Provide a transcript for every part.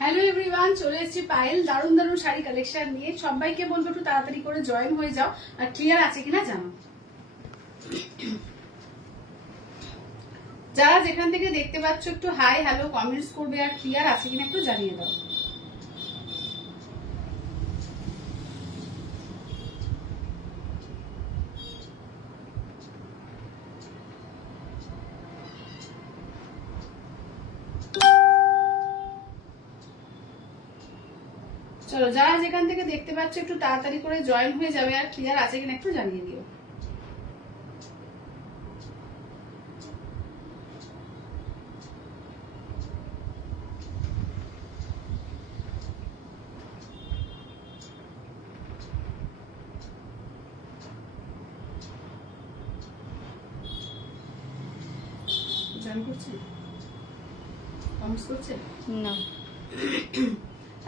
Hello everyone, চলে এসেছি পায়েল দারুণ দারুণ শাড়ি কালেকশন নিয়ে। সবাইকে বলবো একটু তাড়াতাড়ি করে জয়েন হয়ে যাও, আর ক্লিয়ার আছে কিনা জানো। যারা যেখান থেকে দেখতে পাচ্ছ একটু হাই হ্যালো কমেন্টস করবে, আর ক্লিয়ার আছে কিনা একটু জানিয়ে দাও। চলো, যারা যেখান থেকে দেখতে পাচ্ছ একটু তাড়াতাড়ি করে জয়েন হয়ে যাবে, আর ক্লিয়ার আছে কিনা একটু জানিয়ে দিও। জয়েন করছে, কমেন্টস করছে না।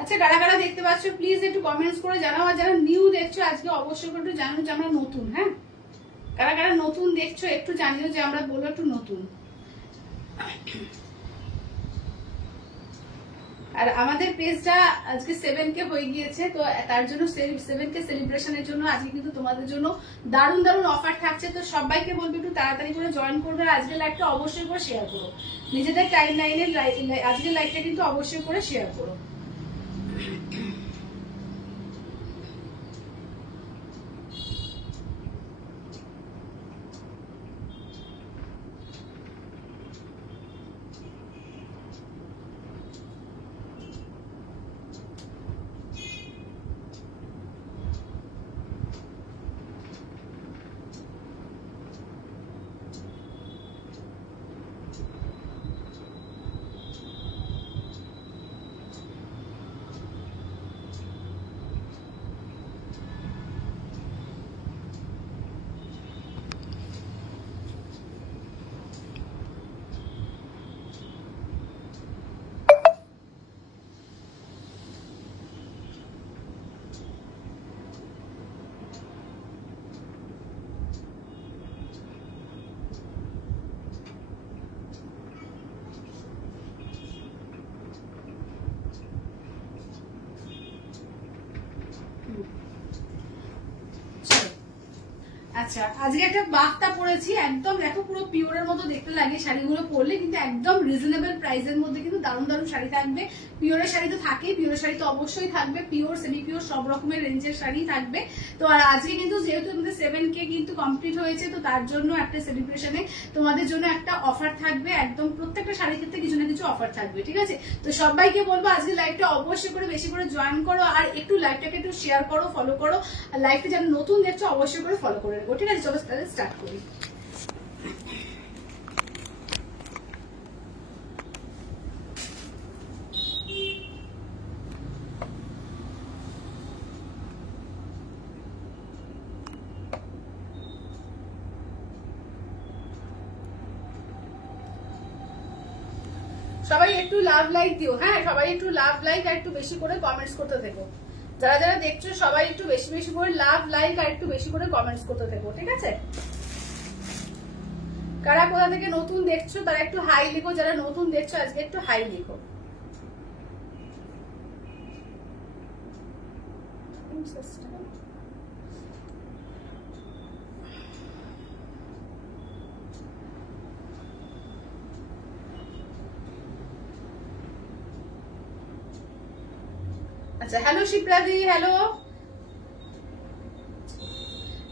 আচ্ছা, কারা কারা দেখতে পাচ্ছ প্লিজ একটু কমেন্টস করে জানাও। আর যারা নিউ দেখছো আজকে অবশ্যই একটু জানো যে আমরা নতুন। হ্যাঁ, কারা কারা নতুন দেখছো একটু জানিও যে আমরা বলবো একটু নতুন। আর আমাদের পেজটা আজকে 7K হয়ে গিয়েছে, তো তার জন্য 7K সেলিব্রেশনের জন্য আজকে কিন্তু তোমাদের জন্য দারুণ দারুণ অফার থাকছে। তো সবাইকে বলবো একটু তাড়াতাড়ি করে জয়েন করবে, আর আজকের লাইভটা অবশ্যই করে শেয়ার করো। নিজেদের টাইম লাইনে আজকের লাইভটা কিন্তু অবশ্যই করে শেয়ার করো। আচ্ছা, আজকে একটা বাফটা পরেছি, একদম দেখো পুরো পিওরের মতো দেখতে লাগে শাড়িগুলো পরলে, কিন্তু একদম রিজনেবল প্রাইসের মধ্যে কিন্তু দারুণ দারুণ শাড়ি থাকবে। পিওরের শাড়ি তো থাকেই, পিওরের শাড়ি তো অবশ্যই থাকবে, পিওর সেমি পিওর সব রকমের রেঞ্জের শাড়ি থাকবে। তো আর আজকে কিন্তু যেহেতু আমাদের 7K কিন্তু কমপ্লিট হয়েছে, তো তার জন্য একটা সেলিব্রেশনে তোমাদের জন্য একটা অফার থাকবে। একদম প্রত্যেকটা শাড়ির ক্ষেত্রে কিছু না কিছু অফার থাকবে, ঠিক আছে। তো সবাইকে বলবো আজকে লাইভটা অবশ্যই করে বেশি করে জয়েন করো, আর একটু লাইভটাকে একটু শেয়ার করো, ফলো করো। আর লাইভটা যারা নতুন দেখছো অবশ্যই করে ফলো করে নেবো, ঠিক আছে। চলো তাহলে স্টার্ট করি। সবাই একটু লাভ লাইক দিও। হ্যাঁ, সবাই একটু লাভ লাইক আর একটু বেশি করে কমেন্টস করতে থেকো। যারা যারা দেখছো সবাই একটু বেশি বেশি করে লাভ লাইক আর একটু বেশি করে কমেন্টস করতে থেকো, ঠিক আছে। কারা কোথা থেকে নতুন দেখছো তারা একটু হাই লিখো, যারা নতুন দেখছো আজকে একটু হাই লিখো। আচ্ছা, হ্যালো শিপ্রাদি, হ্যালো।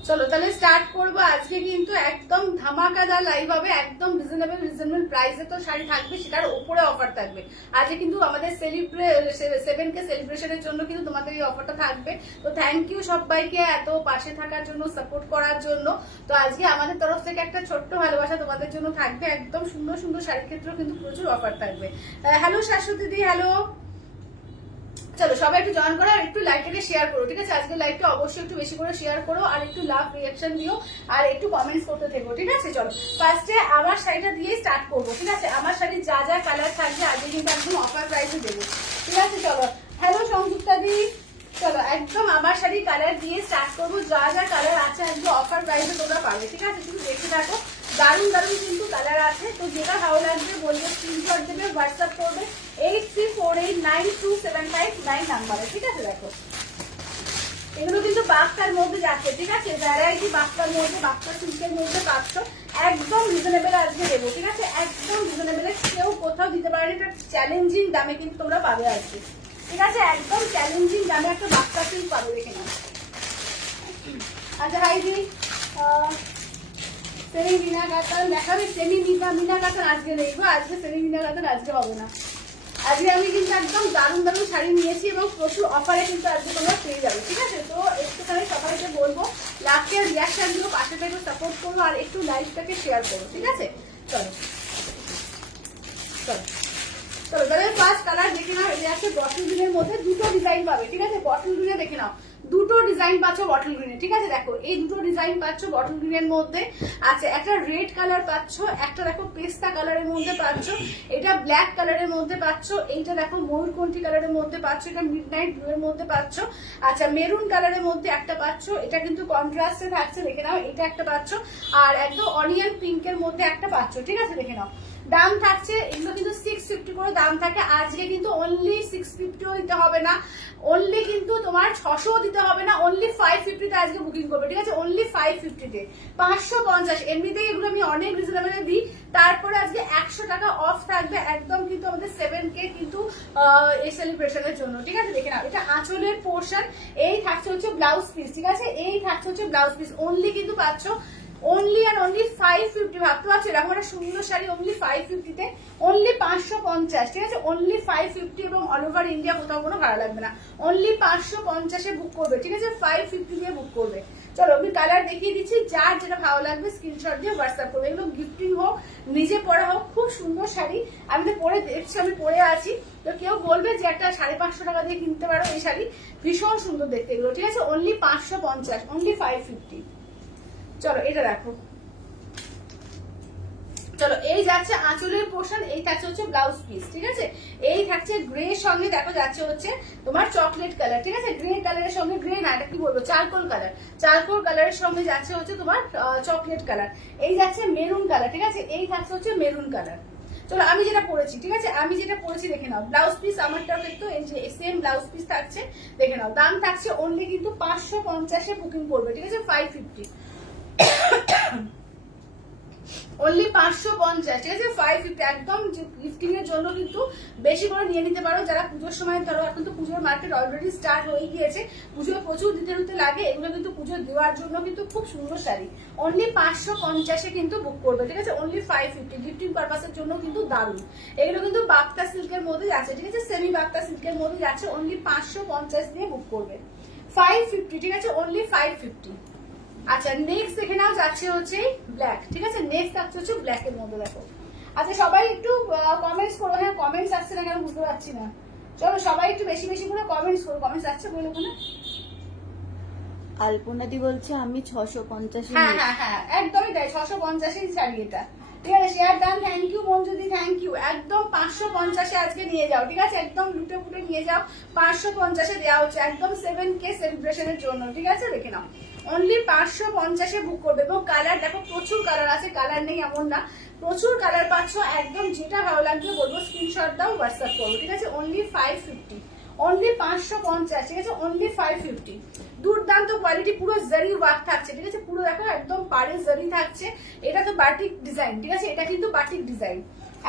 চলো তাহলে স্টার্ট করবো। আজকে কিন্তু একদম ধামাকাদার লাইভ হবে, একদম রিজনেবল প্রাইসে তো শাড়ি থাকবে, সেটার উপরে অফার থাকবে। আজকে কিন্তু আমাদের 7K সেলিব্রেশনের জন্য কিন্তু তোমাদের এই অফারটা থাকবে। তো থ্যাংক ইউ সবাইকে এত পাশে থাকার জন্য, সাপোর্ট করার জন্য। তো আজকে আমাদের তরফ থেকে একটা ছোট্ট ভালোবাসা তোমাদের জন্য থাকবে, একদম সুন্দর সুন্দর শাড়ির ক্ষেত্রেও কিন্তু প্রচুর অফার থাকবে। হ্যালো শাশ্বতী দি, হ্যালো। চলো সবাই একটু জয়েন করো, আর একটু লাইভটাকে শেয়ার করো, ঠিক আছে। আজকে লাইভটা অবশ্যই একটু বেশি করে শেয়ার করো, আর একটু লাভ রিঅ্যাকশন দিও, আর একটু কমেন্টস করতে থেকো, ঠিক আছে। চলো ফার্স্টে আমার শাড়িটা দিয়ে স্টার্ট করবো, ঠিক আছে। আমার শাড়ির যা যা কালার থাকবে আজকে কিন্তু একদম অফার প্রাইসে দেবো, ঠিক আছে। চলো, হ্যালো সংযুক্তা দি। চলো একদম আমার শাড়ির কালার দিয়ে স্টার্ট করবো। যা যা কালার আছে আজকে অফার প্রাইসে তোমরা পাবে, ঠিক আছে। শুধু দেখে থাকো, দারুণ দারুণ কিন্তু কালার আছে। তো যেটা ভালো লাগবে বলবে, স্ক্রিনশট দেবে, হোয়াটসঅ্যাপ করবে 8348 9275 নাম্বারে, ঠিক আছে? দেখো এগুলো কিন্তু বাক্তার মধ্যে যাচ্ছে, ঠিক আছে? ভ্যারাইটি বাক্তার মধ্যে, বাক্তা সিল্কের মধ্যে পাচ্ছ, একদম রিজনেবল আজকে দেবো, ঠিক আছে? একদম রিজনেবল, কেউ কোথাও দিতে পারে না, এটা চ্যালেঞ্জিং দামে কিন্তু তোমরা পাবে আজকে, ঠিক আছে? একদম চ্যালেঞ্জিং দামে একটা বাক্তা সিল্ক পাবে, দেখে নাও। আচ্ছা হাইজি সেমি মিনা কাতান দেখাবে, সেমি মিনা কাতান আজকে নেই গো, আজকে সেমি মিনা কাতান আজকে হবে না। আজকে আমি কিন্তু একদম দারুণ দারুণ শাড়ি নিয়েছি এবং প্রচুর অফারে কিন্তু আজকে তোমরা পেয়ে যাবে, ঠিক আছে? তো একটুখানি সবাইকে বলবো লাস্টের রিয়াকশন গুলো পাশে থেকে সাপোর্ট করো আর একটু লাইভটাকে শেয়ার করো, ঠিক আছে? চলো চলো চলো তাহলে ফার্স্ট কালার দেখে নাও। এটা আছে বটল গ্রিনের মধ্যে, দুটো ডিজাইন পাবে, ঠিক আছে? বটল গ্রিনে দেখে নাও, দুটো ডিজাইন পাচ্ছ বটল গ্রিনে, ঠিক আছে? দেখো এই দুটো ডিজাইন পাচ্ছ বটল গ্রিনের মধ্যে। আচ্ছা একটা রেড কালার পাচ্ছ, একটা দেখো পেস্তা কালারের মধ্যে পাচ্ছ, এটা ব্ল্যাক কালারের মধ্যে পাচ্ছ, এইটা দেখো ময়ূরকণ্ঠী কালারের মধ্যে পাচ্ছ, এটা মিডনাইট ব্লু এর মধ্যে পাচ্ছ। আচ্ছা মেরুন কালারের মধ্যে একটা পাচ্ছ, এটা কিন্তু কন্ট্রাস্টে থাকছে, দেখে নাও। এটা একটা পাচ্ছ আর একদম অনিয়ন পিঙ্কের মধ্যে একটা পাচ্ছ, ঠিক আছে? দেখে নাও দাম থাকছে এগুলো কিন্তু 650 করে দাম থাকে। আজকে কিন্তু অনলি 650ও দিতে হবে না, অনলি কিন্তু তোমার 600 দিতে হবে না, অনলি 550 তে আজকে বুকিং করবে, ঠিক আছে? অনলি 550 তে 550। এমনিতেই এগুলো আমি অনেক রিজনেবলে দিই, তারপরে আজকে 100 টাকা অফ থাকবে একদম কিন্তু আমাদের 7K কিন্তু এই সেলিব্রেশনের জন্য, ঠিক আছে? দেখে নাও এটা আঁচলের পোর্শন, এই থাকছে হচ্ছে ব্লাউজ পিস, ঠিক আছে? এই থাকছে হচ্ছে ব্লাউজ পিস, অনলি কিন্তু পাচ্ছ অনলি অ্যান্ড অনলি 550। ভাবতে পারছো এরকম একটা সুন্দর শাড়ি অনলি 550 তে, অনলি 550, ঠিক আছে? অনলি 550 এবং অল ওভার ইন্ডিয়া কোথাও কোনো ভাড়া লাগবে না, অনলি 550 এ বুক করবে, ঠিক আছে? 550 দিয়ে বুক করবে। চলো আমি কালার দেখিয়ে দিচ্ছি, যার যেটা ভালো লাগবে স্ক্রিনশট দিয়ে হোয়াটসঅ্যাপ করবে। এগুলো গিফটিং হোক, নিজে পরা হোক, খুব সুন্দর শাড়ি। আমি তো পরে দেখছি, আমি পরে আছি, তো কেউ বলবে যে একটা 550 টাকা দিয়ে কিনতে পারো এই শাড়ি, ভীষণ সুন্দর দেখতে এগুলো, ঠিক আছে? Only 550, only 550। চলো এটা দেখো, চলো এই যাচ্ছে আঁচলের পোর্শন, এই থাকছে হচ্ছে ব্লাউজ পিস, ঠিক আছে? এই থাকছে গ্রে সঙ্গে দেখো যাচ্ছে হচ্ছে তোমার চকলেট কালার, ঠিক আছে? গ্রে কালারের সঙ্গে, গ্রে না এটা কি বলবো, চারকোল কালার, চারকোল কালারের সঙ্গে যাচ্ছে হচ্ছে তোমার চকলেট কালার। এই যাচ্ছে মেরুন কালার, ঠিক আছে? এই থাকছে হচ্ছে মেরুন কালার। চলো আমি যেটা পরেছি, ঠিক আছে? আমি যেটা পরেছি দেখে নাও, ব্লাউজ পিস আমারটাও কিন্তু এই যে সেম ব্লাউজ পিস থাকছে, দেখে নাও। দাম থাকছে অনলি কিন্তু 550 এ বুকিং করবে, ঠিক আছে? 550, অনলি 550, ঠিক আছে? 550 একদম গিফটিং এর জন্য কিন্তু বেশি করে নিয়ে নিতে পারো, যারা পুজোর সময় ধরো, এখন তো পুজোর মার্কেট অলরেডি স্টার্ট হয়ে গিয়েছে, পুজোয় প্রচুর দিতে লাগে, এগুলো কিন্তু পুজো দেওয়ার জন্য কিন্তু খুব সুন্দর শাড়ি, অনলি 550 এ কিন্তু বুক করবে, ঠিক আছে? অনলি 550, গিফটিং পারপাসের জন্য কিন্তু দারুণ। এগুলো কিন্তু বাক্তা সিল্কের মধ্যে যাচ্ছে, ঠিক আছে? সেমি বাক্তা সিল্কের মধ্যে যাচ্ছে, অনলি 550 দিয়ে বুক করবে, 550, ঠিক আছে? অনলি 550। আচ্ছা নেক্সট দেখে নাও যাচ্ছে হচ্ছে ব্ল্যাক, ঠিক আছে? নেক্সট যাচ্ছে হচ্ছে ব্ল্যাক এর মধ্যে, দেখো। আচ্ছা সবাই একটু কমেন্টস করো, হ্যাঁ কমেন্টস আসছে না কেন বুঝতে পারছি না, চলো সবাই একটু বেশি বেশি করে কমেন্টস করো, কমেন্টস আসছে বলে ওখানে। আলপনাদি বলছে আমি 650। হ্যাঁ হ্যাঁ হ্যাঁ একদমই তাই, 650 শাড়ি এটা, ঠিক আছে? শেয়ার ডান, থ্যাংক ইউ মঞ্জুদি, থ্যাংক ইউ। একদম 550 আজকে নিয়ে যাও, ঠিক আছে? একদম লুটে ফুটে নিয়ে যাও, 550 দেওয়া হচ্ছে একদম 7K সেলিব্রেশনের জন্য, ঠিক আছে? দেখে নাও অনলি 550 বুক করবে। এবং কালার দেখো প্রচুর কালার আছে, কালার নেই এমন না, প্রচুর কালার পাচ্ছ, একদম যেটা ভালো লাগবে বলবো স্ক্রিনশট দাও, হোয়াটসঅ্যাপ করবো, ঠিক আছে? অনলি 550, অনলি 550, ঠিক আছে? অনলি 550। দুর্দান্ত কোয়ালিটি, পুরো জারি ওয়ার্ক থাকছে, ঠিক আছে? পুরো দেখো একদম পাড়ে জারি থাকছে, এটা তো বাটিক ডিজাইন, ঠিক আছে? এটা কিন্তু বাটিক ডিজাইন,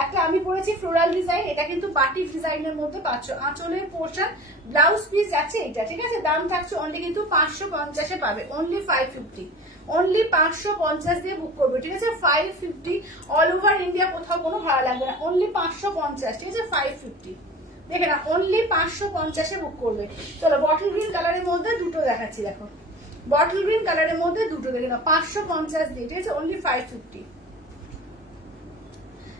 একটা আমি পরেছি ফ্লোরাল ডিজাইন, এটা কিন্তু বাটিক ডিজাইনের মধ্যে পাচ্ছ, আঁচলের পোর্শন, ব্লাউজ পিস যাচ্ছে এটা, ঠিক আছে? দাম থাকছে অনলি কিন্তু 550 পাবে, অনলি 550, অনলি 550 দিয়ে বুক করবে, ঠিক আছে? 550, অল ওভার ইন্ডিয়া কোথাও কোনো ভাড়া লাগবে না, অনলি 550, ঠিক আছে? 550 দেখে না, অনলি 550 বুক করবে। চলো বটল গ্রিন কালারের মধ্যে দুটো দেখাচ্ছি, দেখো বটল গ্রিন কালারের মধ্যে দুটো দেখে নাও, 550 দিয়ে, ঠিক আছে? অনলি 550,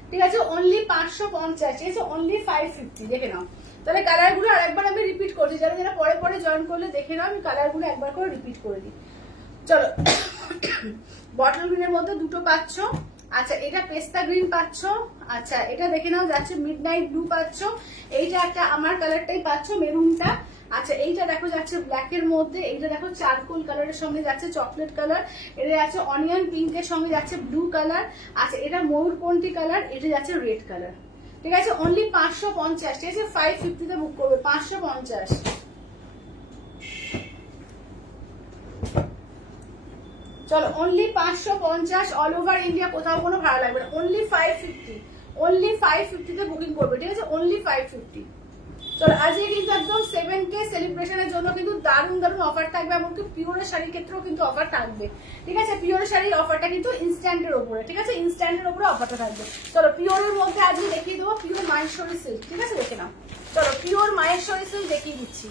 ঠিক আছে? অনলি 550, ঠিক আছে? অনলি 550 দেখে নাও। তাহলে কালার গুলো আরেকবার আমি রিপিট করছি, যারা যারা পরে পরে জয়েন করলে দেখে নাও, আমি কালার গুলো একবার করে রিপিট করে দিই। চলো বটল গ্রিনের মধ্যে দুটো পাচ্ছ, আচ্ছা এটা পেস্তা গ্রিন পাচ্ছ, আচ্ছা এটা দেখে নাও যাচ্ছে মিডনাইট ব্লু পাচ্ছ, এইটা একটা আমার কালারটাই পাচ্ছ মেরুনটা, আচ্ছা এইটা দেখো যাচ্ছে ব্ল্যাক এর মধ্যে, এইটা দেখো চারকোল কালারের সঙ্গে যাচ্ছে চকলেট কালার, এটা যাচ্ছে অনিয়ন পিঙ্কের সঙ্গে যাচ্ছে ব্লু কালার, আচ্ছা এটা ময়ূরকণ্ঠী কালার, এটা যাচ্ছে রেড কালার। ঠিক আছে, অনলি 550, ঠিক আছে 550 তে বুক করবে, 550। চলো অনলি 550, অল ওভার ইন্ডিয়া, কোথাও কোনো ভাড়া লাগবে না, অনলি 550, অনলি 550 তে বুকিং করবে, ঠিক আছে, অনলি 550। চলো আজকে কিন্তু একদম 7K সেলিব্রেশনের জন্য কিন্তু দারুণ দারুণ অফার থাকবে, এমনকি পিওরের শাড়ির ক্ষেত্রেও কিন্তু অফার থাকবে, ঠিক আছে। পিওরের শাড়ির অফারটা কিন্তু ইনস্ট্যান্টের উপরে, ঠিক আছে, ইনস্ট্যান্টের উপরে অফারটা থাকবে। চলো পিওরের মধ্যে আজকে দেখিয়ে দেবো পিওর মাহেশ্বরী সিল্ক, ঠিক আছে, দেখে নাও। চলো পিওর মাহেশ্বরী সিল্ক দেখিয়ে দিচ্ছি।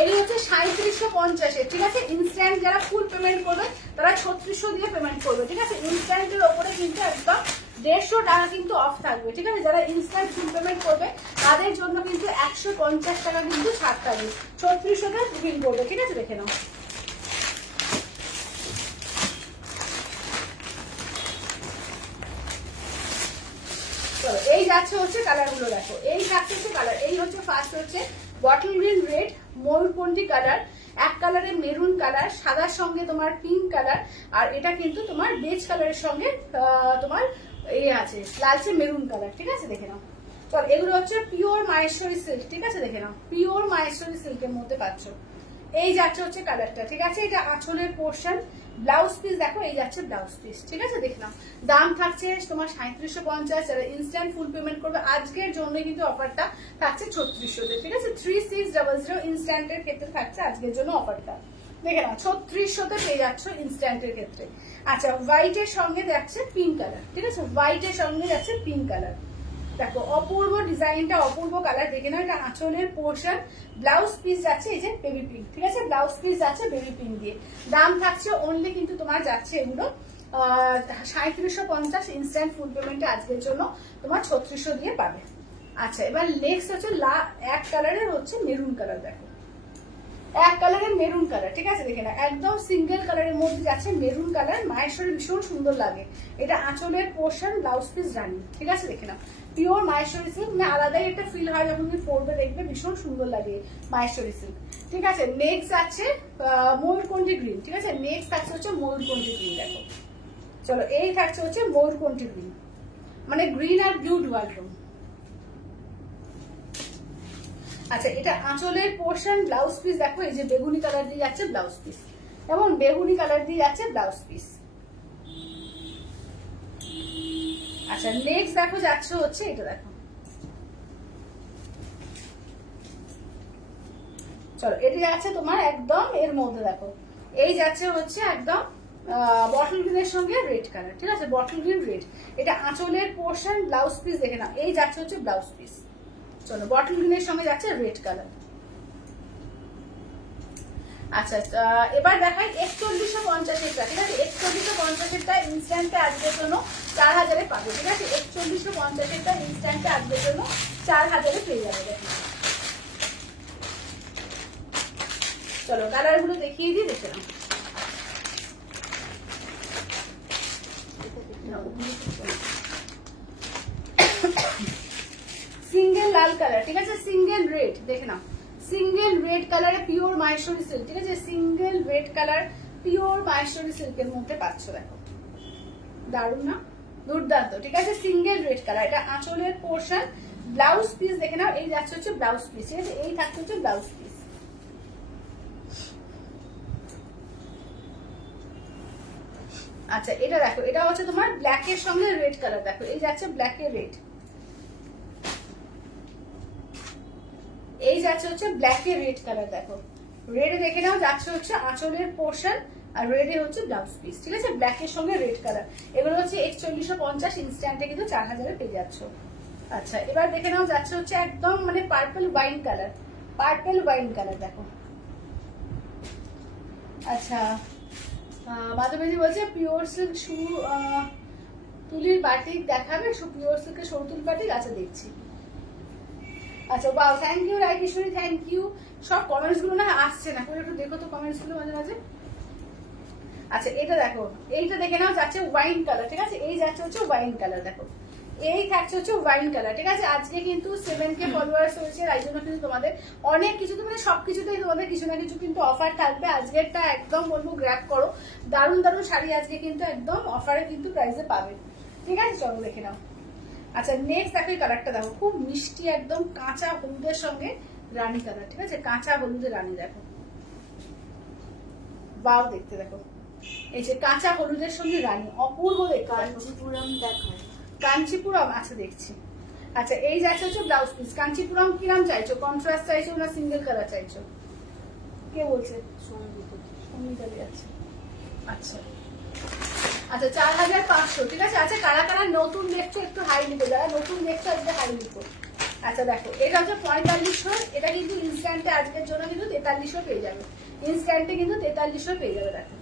এগুলো হচ্ছে 3750, ঠিক আছে। ইনস্ট্যান্ট যারা ফুল পেমেন্ট করবে তারা 3600 দিয়ে পেমেন্ট করবে, ঠিক আছে। ইনস্ট্যান্টের ওপরে কিন্তু একদম 150 টাকা কিন্তু অফ থাকবে, ঠিক আছে। যারা ইনস্ট্যান্ট ফুল পেমেন্ট করবে তাদের জন্য কিন্তু 150 টাকা কিন্তু ছাড় থাকবে, 3600 তে বুকিং করবে, ঠিক আছে, দেখে নাও। চলো এই যাচ্ছে হচ্ছে কালারগুলো দেখো, এই যাচ্ছে হচ্ছে কালার, এই হচ্ছে ফার্স্ট হচ্ছে বটল গ্রিন রেড, ময়ূরপন্থী কালার, এক কালারের মেরুন কালার, সাদার সঙ্গে তোমার পিঙ্ক কালার, আর এটা কিন্তু তোমার বেজ কালারের সঙ্গে তোমার এই আছে লালচে মেরুন কালার, ঠিক আছে, দেখে নাও। চল এগুলো হচ্ছে পিওর মাহেশ্বরী সিল্ক, ঠিক আছে, দেখে নাও, পিওর মাহেশ্বরী সিল্কের মধ্যে পাচ্ছ। এই যাচ্ছে হচ্ছে কালারটা, ঠিক আছে। এটা আঁচলের পোর্শন, ব্লাউজ পিস দেখো, এই যাচ্ছে ব্লাউজ পিস, ঠিক আছে, দেখে নাও। দাম থাকছে তোমার 3750, যারা ইনস্ট্যান্ট ফুল পেমেন্ট করবে আজকের জন্য কিন্তু অফারটা থাকছে 3600 তে, ঠিক আছে। 3600 ইনস্ট্যান্টের ক্ষেত্রে থাকছে আজকের জন্য অফারটা, দেখে নাও 3600 তে পেয়ে যাচ্ছ ইনস্ট্যান্টের ক্ষেত্রে। আচ্ছা হোয়াইটের সঙ্গে যাচ্ছে পিঙ্ক কালার, ঠিক আছে, হোয়াইটের সঙ্গে যাচ্ছে পিঙ্ক কালার, দেখো অপূর্ব ডিজাইনটা, অপূর্ব কালার, দেখে নাও। এটা আঁচলের পোর্শন, ব্লাউজ পিস যাচ্ছে এই যে বেবি পিঙ্ক, ঠিক আছে, ব্লাউজ পিস যাচ্ছে বেবি পিঙ্ক দিয়ে। দাম থাকছে অনলি কিন্তু তোমার যাচ্ছে এগুলো 3750, ইনস্ট্যান্ট ফুল পেমেন্টে আজকের জন্য তোমার 3600 দিয়ে পাবে। আচ্ছা এবার নেক্সট হচ্ছে এক কালারের হচ্ছে মেরুন কালার, দেখো এক কালারের মেরুন কালার, ঠিক আছে, দেখে না, একদম সিঙ্গেল কালারের মধ্যে যাচ্ছে মেরুন কালার, মাহেশ্বরী ভীষণ সুন্দর লাগে। এটা আঁচলের পোর্শন, ব্লাউজ পিস রানি, ঠিক আছে, দেখে না, পিওর মাহেশ্বরী সিল্ক, মানে আলাদাই একটা ফিল হয় যখন তুমি পরবে, দেখবে ভীষণ সুন্দর লাগে মাহেশ্বরী সিল্ক, ঠিক আছে। নেক্সট আছে ময়ূরকণ্ঠী গ্রিন, ঠিক আছে, নেক্সট থাকছে হচ্ছে ময়ূরকণ্ঠী গ্রিন, দেখো। চলো এই থাকছে হচ্ছে ময়ূরকণ্ঠী গ্রিন, মানে গ্রিন আর ব্লু ডুয়াল টোন। আচ্ছা এটা আঁচলের পোর্শন, ব্লাউজ পিস দেখো এই যে বেগুনি কালার দিয়ে যাচ্ছে ব্লাউজ পিস, এবং বেগুনি কালার দিয়ে যাচ্ছে ব্লাউজ পিস। আচ্ছা নেক্সট দেখো যাচ্ছে হচ্ছে এটা, দেখো চলো এটা যাচ্ছে তোমার একদম এর মধ্যে, দেখো এই যাচ্ছে হচ্ছে একদম বটল গ্রিনের সঙ্গে রেড কালার, ঠিক আছে, বটল গ্রিন রেড। এটা আঁচলের পোর্শন, ব্লাউজ পিস দেখে না, এই যাচ্ছে হচ্ছে ব্লাউজ পিস। চলো বটল গ্রিনের সঙ্গে যাচ্ছে রেড কালার। আচ্ছা এবার দেখাই 4150-এরটা, ঠিক আছে, 4150-এরটা ইনস্ট্যান্টে আজকের জন্য 4000-এ পাবে, ঠিক আছে, 4150-এরটা ইনস্ট্যান্টে আজকের জন্য 4000-এ পেয়ে যাবে, দেখো। চলো কালার গুলো দেখিয়ে দিই, দেখে নাও। সিঙ্গেল লাল কালার, ঠিক আছে, সিঙ্গেল রেড, দেখে নাও, সিঙ্গেল রেড কালারে পিওর মাহেশ্বরী সিল্ক, ঠিক আছে, single red colour pure Maheshwari সিল্কের মধ্যে পাচ্ছ, দেখো দারুণ না, দুর্দান্ত, ঠিক আছে, সিঙ্গেল রেড কালার। এটা আঁচলের পোর্শন, ব্লাউজ পিস দেখে নাও, এই যাচ্ছে হচ্ছে ব্লাউজ পিস, ঠিক আছে, এই থাকছে হচ্ছে ব্লাউজ পিস। আচ্ছা এটা দেখো, এটা হচ্ছে তোমার ব্ল্যাক এর সঙ্গে রেড কালার, দেখো এই যাচ্ছে ব্ল্যাক এর রেড, এই যাচ্ছে হচ্ছে ব্ল্যাক এর রেড কালার, দেখো রেড দেখে নাও, যাচ্ছে হচ্ছে আঁচলের পোর্শন, আর রেডে হচ্ছে ব্লাউজ পিস, ঠিক আছে, ব্ল্যাক এর সঙ্গে রেড কালার। এগুলো হচ্ছে 4150, ইনস্ট্যান্টে কিন্তু 4000-এ পেয়ে যাচ্ছ। আচ্ছা এবার দেখে নাও যাচ্ছে হচ্ছে একদম মানে purple wine colour, purple wine colour, দেখো। আচ্ছা মাধবী বলছে পিওর সিল্ক শু তুলির বাটিক দেখাবে, পিওর সিল্কের সরতুল বাটিক, আচ্ছা দেখছি। আচ্ছা বাও, thank you Raikishori, thank you. সব কমেন্টস গুলো না আসছে না, করে একটু দেখো তো কমেন্টস গুলো মাঝে মাঝে। আচ্ছা এটা দেখো, এইটা দেখে নাও, যাচ্ছে ওয়াইন কালার, ঠিক আছে, এই যাচ্ছে হচ্ছে ওয়াইন কালার, দেখো এই থাকছে হচ্ছে ওয়াইন কালার, ঠিক আছে। আজকে কিন্তু 7K ফলোয়ার্স হয়েছে, তাই জন্য কিন্তু তোমাদের অনেক কিছুতে মানে সবকিছুতেই তোমাদের কিছু না কিছু কিন্তু অফার থাকবে। আজকেরটা একদম বলবো গ্র্যাব করো, দারুণ দারুণ শাড়ি আজকে কিন্তু একদম অফারে কিন্তু প্রাইসে পাবে, ঠিক আছে। চলো দেখে নাও, আচ্ছা নেক্সট দেখো এই কালারটা দেখো, খুব মিষ্টি একদম কাঁচা হলুদের সঙ্গে রানী কালার, ঠিক আছে, কাঁচা হলুদের রানী দেখো, বাও দেখতে দেখো, এই যে কাঁচা হলুদের সঙ্গে রানী, অপূর্ব দেখতে। কাঞ্চিপুরম দেখাও। কাঞ্চিপুরম, আচ্ছা দেখছি। আচ্ছা এই যাচ্ছে হচ্ছে ব্লাউজ পিস। কাঞ্চিপুরম কিরাম চাইছো, কন্ট্রাস্ট চাইছো না সিঙ্গেল কালার চাইছো? কে বলছে? সঙ্গীতা আছে। আচ্ছা আচ্ছা 4500, ঠিক আছে। আচ্ছা কারা কারা নতুন দেখছো একটু হাই লিখো, যারা নতুন দেখছো একটু হাই লিখো। আচ্ছা দেখো এটা হচ্ছে 4500, এটা কিন্তু ইনস্ট্যান্টে আজকের জন্য কিন্তু 4300 পেয়ে যাবে, ইনস্ট্যান্টে কিন্তু 4300 পেয়ে যাবে। দেখো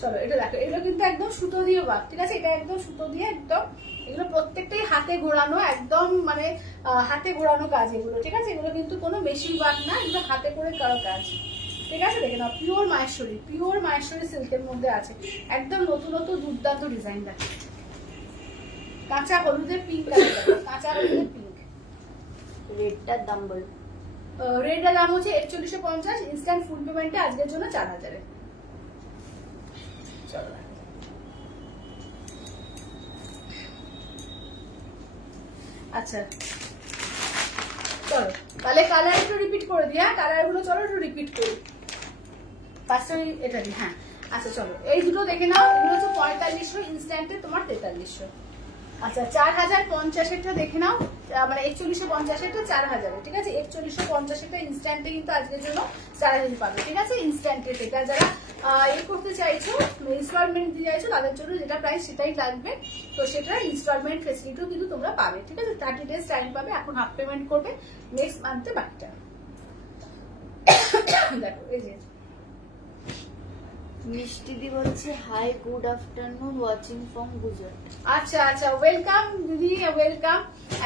চলো এটা দেখো, এগুলো কিন্তু একদম সুতো দিয়ে ওয়ার্ক, ঠিক আছে, এটা একদম সুতো দিয়ে একদম, এগুলো প্রত্যেকটাই হাতে ঘোরানো, একদম মানে হাতে ঘোরানো কাজ এগুলো, ঠিক আছে, এগুলো কিন্তু কোনো মেশিন ওয়ার্ক না, এগুলো হাতে করে কারো কাজ, ঠিক আছে। দেখে নাও পিওর মাহেশ্বরী সিল্কের মধ্যে আছে, একদম নতুন নতুন দুর্দান্ত ডিজাইন। দেখো কাঁচা হলুদের পিঙ্ক, কাঁচা হলুদের পিঙ্ক। রেডটার দাম বল। রেডের দাম হচ্ছে 4150, ইনস্ট্যান্ট ফুল পেমেন্টে আজকের জন্য 4000। চলো আচ্ছা চলো তাহলে কালার একটু রিপিট করে দিই। হ্যাঁ কালার গুলো চলো একটু রিপিট করি, ফার্স্টে এটা দিই। হ্যাঁ আচ্ছা চলো এই দুটো দেখে নাও, এগুলো হচ্ছে 4500, ইনস্ট্যান্টে তোমার 4300। আচ্ছা 4050-এরটা দেখে নাও, মানে 4150-এরটা 4000, ঠিক আছে, 4150-এরটা ইনস্ট্যান্টে কিন্তু আজকের জন্য 4000 পাবে, ঠিক আছে, ইনস্ট্যান্টে। এটা যারা করতে চাইছো, ইনস্টলমেন্ট দিতে চাইছো, তাদের জন্য যেটা প্রাইস সেটাই লাগবে, তো সেটা ইনস্টলমেন্ট ফেসিলিটিও কিন্তু তোমরা পাবে, ঠিক আছে, 30 ডেজ টাইম পাবে, এখন হাফ পেমেন্ট করবে, নেক্সট মান্থে বাকিটা। দেখো এই যে মিষ্টি দি বলছে hi good afternoon, watching from Gujarat. আচ্ছা আচ্ছা ওয়েলকাম দিদি, ওয়েলকাম।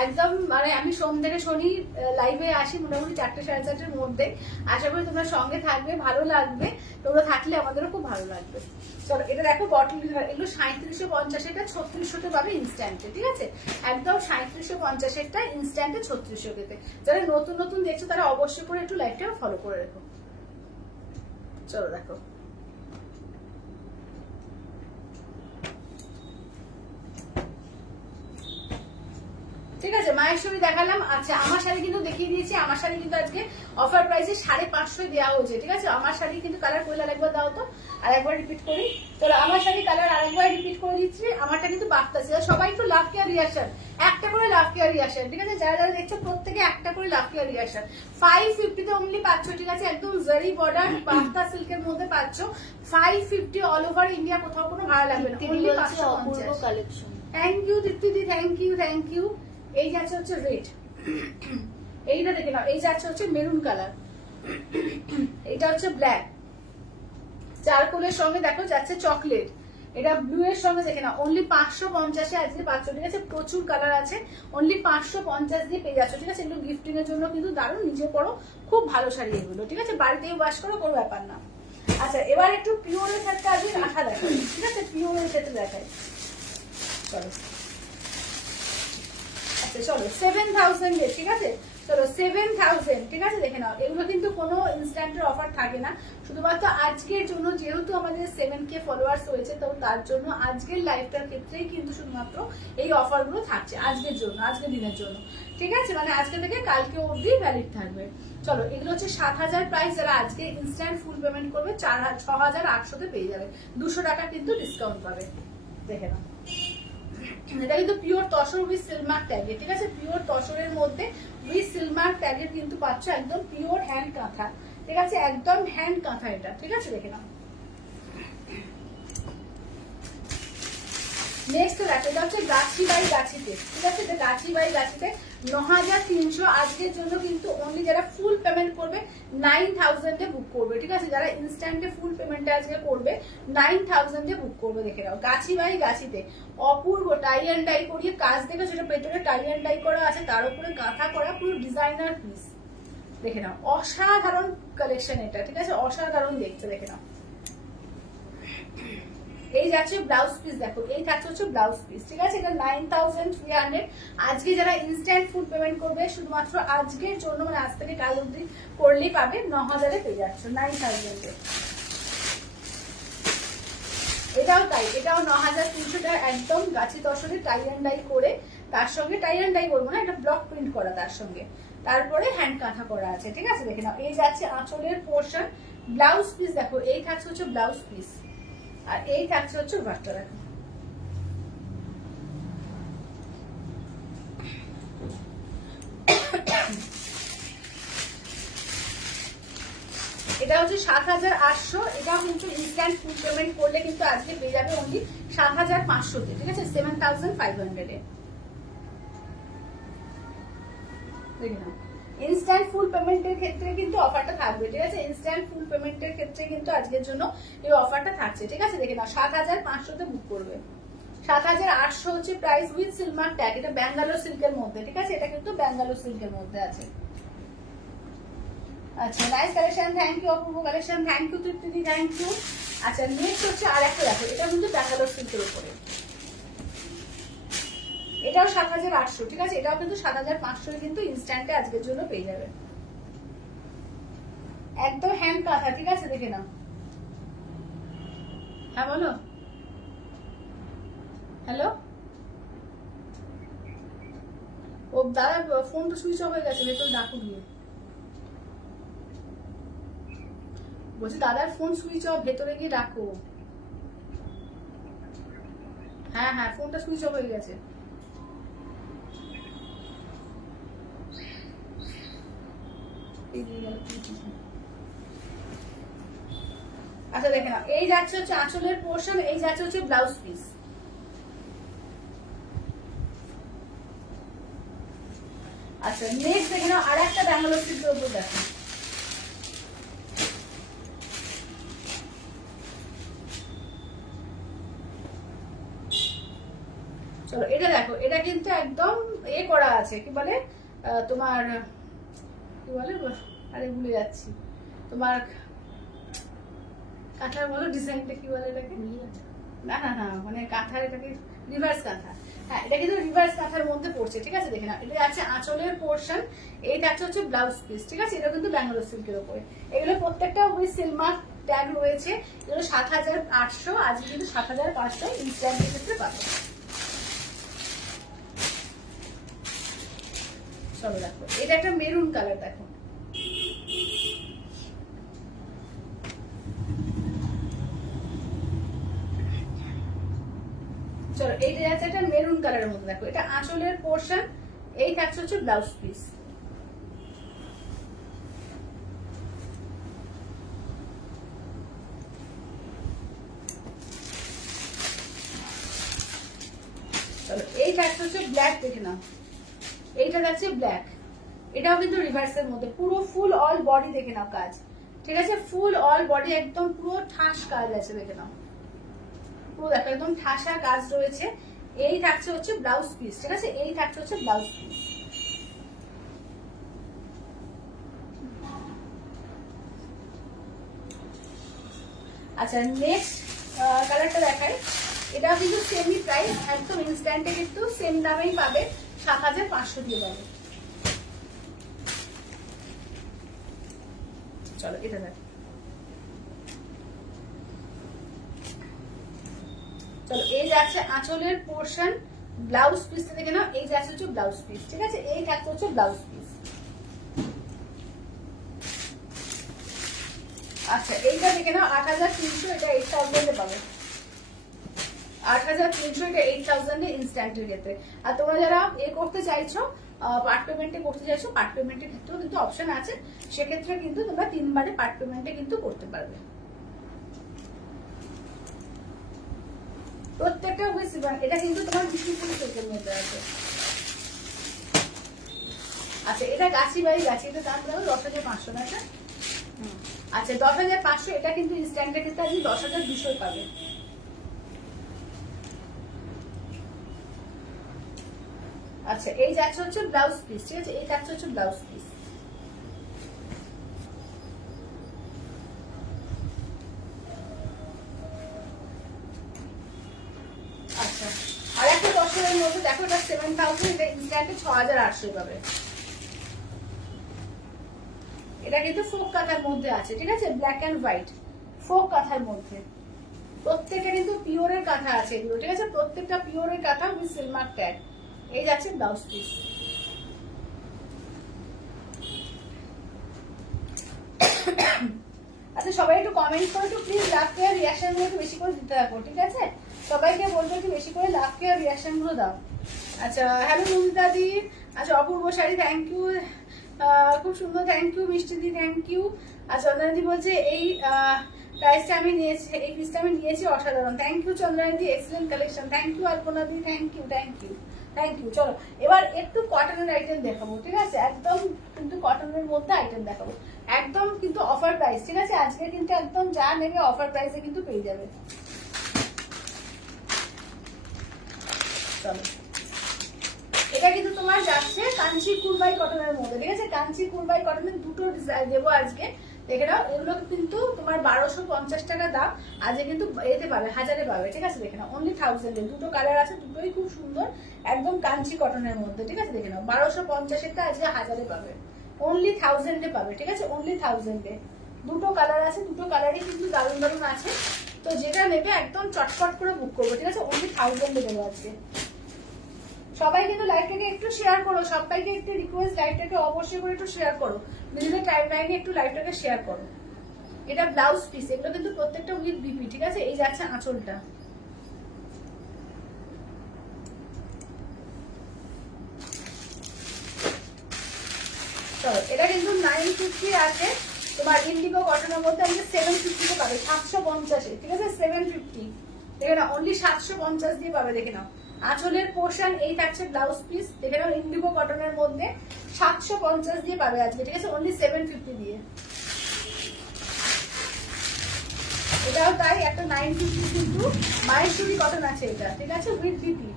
একদম মানে আমি সোম থেকে শনি লাইভে আসি মোটামুটি 4টে 4:30-এর মধ্যে, আশা করি তোমরা সঙ্গে থাকবে, ভালো লাগবে, তোমরা থাকলে আমাদেরও খুব ভালো লাগবে। চলো এটা দেখো বটল, এগুলো 3750-এরটা 3600-তে পাবে ইনস্ট্যান্টে, ঠিক আছে, একদম 3750-এরটা ইনস্ট্যান্টে 3600-তে। যারা নতুন নতুন দেখছো তারা অবশ্যই করে একটু লাইভটা ফলো করে রেখো। চলো দেখো ঠিক আছে, মাহেশ্বরী দেখালাম। আচ্ছা আমার শাড়ি কিন্তু দেখিয়ে দিয়েছি, আমার শাড়ি কিন্তু আজকে অফার প্রাইসে 550 দেওয়া হয়েছে, ঠিক আছে। আমার শাড়ি কিন্তু কালার কইলা আরেকবার দাও তো, আরেকবার রিপিট করি। চলো আমার শাড়ি কালার আরেকবার রিপিট করে দিচ্ছি, আমারটা কিন্তু বাফতাসি। সবাই একটু লাভ কেয়ার রিয়াকশন, একটা করে লাভ কেয়ার রিয়াকশন, ঠিক আছে, যারা যারা দেখছো প্রত্যেকে একটা করে লাভ কেয়ার রিয়াকশন। 550-তে অনলি পাচ্ছ, ঠিক আছে, একদম জারি বর্ডার বাফতা সিল্কের মধ্যে পাচ্ছ, 550 অল ওভার ইন্ডিয়া, কোথাও কোনো ভাড়া লাগবে না, অনলি 550 কালেকশন। থ্যাংক ইউ দীপ্তিদি, থ্যাংক ইউ থ্যাংক ইউ। এই যাচ্ছে হচ্ছে রেড, এইটা দেখে নাও, এই যাচ্ছে হচ্ছে মেরুন কালার, এটা হচ্ছে ব্ল্যাক, চারকোলের সঙ্গে দেখো যাচ্ছে চকলেট, এটা ব্লু এর সঙ্গে দেখে নাও, অনলি 550-এ আজকে পাচ্ছ, ঠিক আছে, প্রচুর কালার আছে, অনলি 550 দিয়ে পেয়ে যাচ্ছ, ঠিক আছে। এগুলো গিফটিং এর জন্য কিন্তু দারুণ, নিজে পড়ো, খুব ভালো শাড়ি এগুলো, ঠিক আছে, বাড়িতেই ওয়াশ করো, কোনো ব্যাপার না। আচ্ছা এবার একটু পিওরের ক্ষেত্রে আজকে রাখা দেখাই, ঠিক আছে, পিওরের ক্ষেত্রে দেখাই। চলো আচ্ছা চলো 7000, ঠিক আছে, চলো 7000, ঠিক আছে, দেখে নাও, এগুলো কিন্তু কোনো ইনস্ট্যান্টের অফার থাকে না, শুধুমাত্র আজকের জন্য, যেহেতু আমাদের 7K ফলোয়ার্স হয়েছে, তো তার জন্য আজকের লাইভটার ক্ষেত্রেই কিন্তু শুধুমাত্র এই অফারগুলো থাকছে আজকের জন্য, আজকের দিনের জন্য, ঠিক আছে, মানে আজকে থেকে কালকে অবধি ভ্যালিড থাকবে। চলো এগুলো হচ্ছে 7000 প্রাইস, যারা আজকে ইনস্ট্যান্ট ফুল পেমেন্ট করবে 6800-তে পেয়ে যাবে, 200 টাকা কিন্তু ডিসকাউন্ট পাবে, দেখে নাও। এটা কিন্তু পিওর তসর উইথ সিলমার্ক ট্যাগের, ঠিক আছে, পিওর তসরের মধ্যে উইথ সিলমার্ক ট্যাগের কিন্তু পাচ্ছ, একদম পিওর হ্যান্ড কাঁথা, ঠিক আছে, একদম হ্যান্ড কাঁথা এটা, ঠিক আছে, দেখে নাও। নেক্সট দেখো এটা হচ্ছে গাছি বাই গাছিতে, ঠিক আছে, এটা গাছি বাই গাছিতে 9300 আজকের জন্য কিন্তু অনলি যারা ফুল পেমেন্ট করবে 9000-এ বুক করবে, ঠিক আছে, যারা ইনস্ট্যান্টে ফুল পেমেন্টে আজকে করবে 9000-এ বুক করবে, দেখে নাও, গাছি by গাছিতে Apurba tie and dye করিয়ে কাজ, দেখো সেটা পেটরে টাই অ্যান্ড ডাই করা আছে, তার উপরে কাঁথা করা, পুরো ডিজাইনার পিস, দেখে নাও, অসাধারণ কালেকশন এটা, ঠিক আছে, অসাধারণ দেখতে, দেখে নাও। এই যাচ্ছে ব্লাউজ পিস, দেখো এই থাকছে হচ্ছে ব্লাউজ পিস, ঠিক আছে, এটা 9300। আজকে যারা ইনস্ট্যান্ট ফুড পেমেন্ট করবে শুধুমাত্র আজকের জন্য, মানে আজ থেকে কাল অবধি করলেই পাবে, 9000-এ পেয়ে যাচ্ছ, 9000-এ। এটাও তাই, এটাও 9300 টাকা, একদম গাছি তসরে টাই অ্যান্ড ডাই করে, তার সঙ্গে টাই অ্যান্ড ডাই বলবো না, এটা ব্লক প্রিন্ট করা তার সঙ্গে, তারপরে হ্যান্ড কাঁথা করা আছে, ঠিক আছে? দেখে নাও, এই যাচ্ছে আঁচলের পোর্শন। ব্লাউজ পিস দেখো, এই থাকছে হচ্ছে ব্লাউজ পিস, আর এই থাকছে হচ্ছে ওভারটা। দেখো এটা হচ্ছে 7800, এটাও কিন্তু ইনস্ট্যান্ট ফুল পেমেন্ট করলে কিন্তু আজকে পেয়ে যাবে অনলি 7500-তে, ঠিক আছে? 7500-এ। দেখে নাও, ইনস্ট্যান্ট ফুল পেমেন্টের ক্ষেত্রে কিন্তু অফারটা থাকবে, ঠিক আছে? ইনস্ট্যান্ট ফুল পেমেন্টের ক্ষেত্রে কিন্তু আজকের জন্য এই অফারটা থাকছে, ঠিক আছে? দেখে নাও, 7500-তে বুক করবে। 7800 হচ্ছে প্রাইস উইথ সিলমার ট্যাগ, এটা ব্যাঙ্গালোর সিল্কের মধ্যে, ঠিক আছে? এটা কিন্তু ব্যাঙ্গালোর সিল্কের মধ্যে আছে। আচ্ছা, নাইস কালেকশন, থ্যাংক ইউ অপূর্ব collection, thank you Tripti, thank you. আচ্ছা, নেক্সট হচ্ছে আর একটা দেখো, এটা কিন্তু ব্যাঙ্গালোর সিল্কের উপরে, এটাও 7800, ঠিক আছে? এটাও কিন্তু 7500 কিন্তু ইনস্ট্যান্টে আজকের জন্য পেয়ে যাবে, একদম হ্যান্ড কাঁথা, ঠিক আছে? দেখে নাও। হ্যাঁ বলো, হ্যালো। ও দাদা ফোন তো সুইচ অফ হয়ে গেছে, ভেতর ডাকু গিয়ে। বলছি দাদার ফোন সুইচ অফ, ভেতরে গিয়ে ডাকো। হ্যাঁ হ্যাঁ, ফোনটা সুইচ অফ হয়ে গেছে। আচ্ছা দেখে নাও, এই যাচ্ছে হচ্ছে আঁচলের পোর্শন, এই যাচ্ছে হচ্ছে ব্লাউজ পিস। আচ্ছা, নেক্সট দেখে নাও আর একটা ব্যাঙ্গালোর সিল্কের উপর দেখো, চলো এটা দেখো, এটা কিন্তু একদম এ করা আছে, কি বলে তোমার, কি বলে, আরে ভুলে যাচ্ছি, তোমার কাঁথার বলো ডিজাইনটা কি বলে এটাকে, না না না, মানে কাঁথার এটাকে রিভার্স কাঁথা, হ্যাঁ এটা কিন্তু রিভার্স কাঁথার মধ্যে পড়ছে, ঠিক আছে? দেখে না, এটা আছে আঁচলের পোর্শন, এইটা হচ্ছে ব্লাউজ পিস, ঠিক আছে? এটা কিন্তু ব্যাঙ্গালোর সিল্কের উপরে, এগুলো প্রত্যেকটা উইথ সিলমার্ক ট্যাগ রয়েছে, এগুলো 7800, আজকে কিন্তু 7500 ইনস্ট্যান্টের ক্ষেত্রে পাবো। চলো দেখো, এটা একটা মেরুন কালার, দেখো চলো, এইটা যাচ্ছে একটা মেরুন কালারের মধ্যে, দেখো এটা আঁচলের পোর্শন, এই থাকছে হচ্ছে ব্লাউজ পিস। চলো, এই থাকছে হচ্ছে ব্ল্যাক, দেখে নাও, এইটা যাচ্ছে ব্ল্যাক, এটাও কিন্তু রিভার্সের মধ্যে, পুরো ফুল অল বডি দেখে নাও কাজ, ঠিক আছে? ফুল অল বডি একদম পুরো ঠাস কাজ আছে, দেখে নাও, পুরো দেখো একদম ঠাসা কাজ রয়েছে। এই থাকছে হচ্ছে ব্লাউজ পিস, ঠিক আছে? এই থাকছে হচ্ছে ব্লাউজ পিস। আচ্ছা, নেক্সট কালারটা দেখাই, এটা কিন্তু সেমই প্রাইস, একদম ইনস্ট্যান্টে কিন্তু সেম দামেই পাবে, 7500 দিয়ে পাবে। চলো এটা দেখো, চলো এই যাচ্ছে আঁচলের পোর্শন, ব্লাউজ পিসটা দেখে নাও, এই যাচ্ছে হচ্ছে ব্লাউজ পিস, ঠিক আছে? এই থাকছে হচ্ছে ব্লাউজ পিস। আচ্ছা, এইটা দেখে নাও, 8300, এটা 8000 এ পাবে, 8300, এটা 8000 এ ইনস্ট্যান্টের ক্ষেত্রে। আর তোমরা যারা এ করতে চাইছো, পার্ট পেমেন্টে করতে চাইছো, পার্ট পেমেন্টের ক্ষেত্রেও কিন্তু অপশন আছে, সেক্ষেত্রে কিন্তু তোমরা 3 বারে পার্ট পেমেন্টে কিন্তু করতে পারবে। প্রত্যেকটা উইথ এটা কিন্তু তোমার বিষ্ণুপুরি সিল্কের মধ্যে আছে। আচ্ছা, এটা গাছি বাড়ি গাছি, এটা দাম দাও 10,500 না এটা? আচ্ছা, 10,500, এটা কিন্তু ইনস্ট্যান্টের ক্ষেত্রে আজকে 10,200 পাবে। আচ্ছা, এই যাচ্ছে হচ্ছে ব্লাউজ পিস, ঠিক আছে? এই যাচ্ছে হচ্ছে ব্লাউজ পিস। আচ্ছা, আর একটা 10,000 মধ্যে দেখো, এটা 7000, এটা ইনস্ট্যান্টে 6,800 পাবে। এটা কিন্তু ফোক কাঁথার মধ্যে আছে, ঠিক আছে? ব্ল্যাক এন্ড হোয়াইট ফোক কাঁথার মধ্যে, প্রত্যেকটা কিন্তু পিওরের কাঁথা আছে এগুলো, ঠিক আছে? প্রত্যেকটা পিওরের কাঁথা উইথ সিলমার ট্যাগ। এই যাচ্ছে ব্লাউজ পিস। আচ্ছা সবাই একটু কমেন্ট করে একটু প্লিজ লাভ কেয়ার রিয়াকশন গুলো একটু বেশি করে দিতে থাকো, ঠিক আছে? সবাইকে বলবো একটু বেশি করে লাভ কেয়ার রিয়াকশন গুলো দাও। আচ্ছা হ্যালো নন্দিতা দি, আচ্ছা অপূর্ব শাড়ি থ্যাংক ইউ, খুব সুন্দর থ্যাংক ইউ। মিষ্টি দি থ্যাংক ইউ। আর চন্দ্রানী বলছে এই প্রাইসটা আমি নিয়েছি, এই পিসটা আমি নিয়েছি, অসাধারণ। Thank you Chandrani di, excellent collection. Thank you Alpana di, thank you thank you thank you. চলো এবার একটু কটনের আইটেম দেখাবো, ঠিক আছে? একদম কিন্তু কটনের মধ্যে আইটেম দেখাবো, একদম কিন্তু অফার প্রাইস, ঠিক আছে? আজকে কিন্তু একদম যা নেবে অফার প্রাইসে কিন্তু পেয়ে যাবে। চলো এটা কিন্তু তোমার যাচ্ছে কাঞ্চি কুরবাই কটনের মধ্যে, ঠিক আছে? কাঞ্চি কুরবাই কটনের দুটো ডিজাইন দেবো আজকে, দেখে নাও। এগুলো কিন্তু তোমার 1250 টাকা দাম, আজকে কিন্তু এতে পাবে, 1000-এ পাবে, ঠিক আছে? দেখে নাও অনলি 1000-এ। দুটো কালার আছে, দুটোই খুব সুন্দর, একদম কাঞ্চি কটনের মধ্যে, ঠিক আছে? দেখে নাও 1250-এরটা আজকে 1000-এ পাবে, অনলি 1000-এ পাবে, ঠিক আছে? অনলি 1000-এ। দুটো কালার আছে, দুটো কালারই কিন্তু দারুণ দারুণ আছে। তো যেটা নেবে একদম চটপট করে বুক করবো, ঠিক আছে? অনলি 1000-এ দেবো আজকে। সবাই কিন্তু লাইভটাকে একটু শেয়ার করো, সবাইকে একটু রিকোয়েস্ট, লাইভটাকে অবশ্যই করে একটু শেয়ার করো, নিজেদের টাইমলাইনে একটু লাইভটাকে শেয়ার করো। এটা ব্লাউজ পিস, এগুলো কিন্তু প্রত্যেকটা উইথ বিপি, ঠিক আছে? এই যাচ্ছে আঁচলটা। চলো এটা কিন্তু 950 আছে তোমার ইন্ডিগো কটনের মধ্যে, আমি 750-তে পাবে, 750-এ, ঠিক আছে? 750 দেখে নাও, অনলি 750 দিয়ে পাবে, দেখে নাও। আঁচলের পোর্শন এই থাকছে ব্লাউজ পিস, দেখে নাও ইন্ডিগো কটনের মধ্যে 750 দিয়ে পাবে আজকে, ঠিক আছে? অনলি 750 দিয়ে। এটাও তাই, একটা 950 কিন্তু মাহেশ্বরী কটন আছে এটা, ঠিক আছে? উইথ বিপি,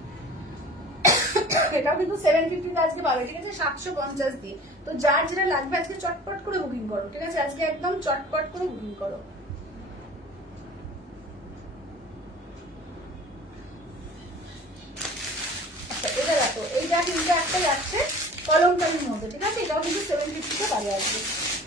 এটাও কিন্তু 750 আজকে পাবে, ঠিক আছে? 750 দিয়ে। তো যার যেটা লাগবে আজকে চটপট করে বুকিং করো, ঠিক আছে? আজকে একদম চটপট করে বুকিং করো। এটা দেখো, এইটা কিন্তু একটা যাচ্ছে কলমকারির মধ্যে, ঠিক আছে? এটাও কিন্তু 750-তে পাবে আজকে,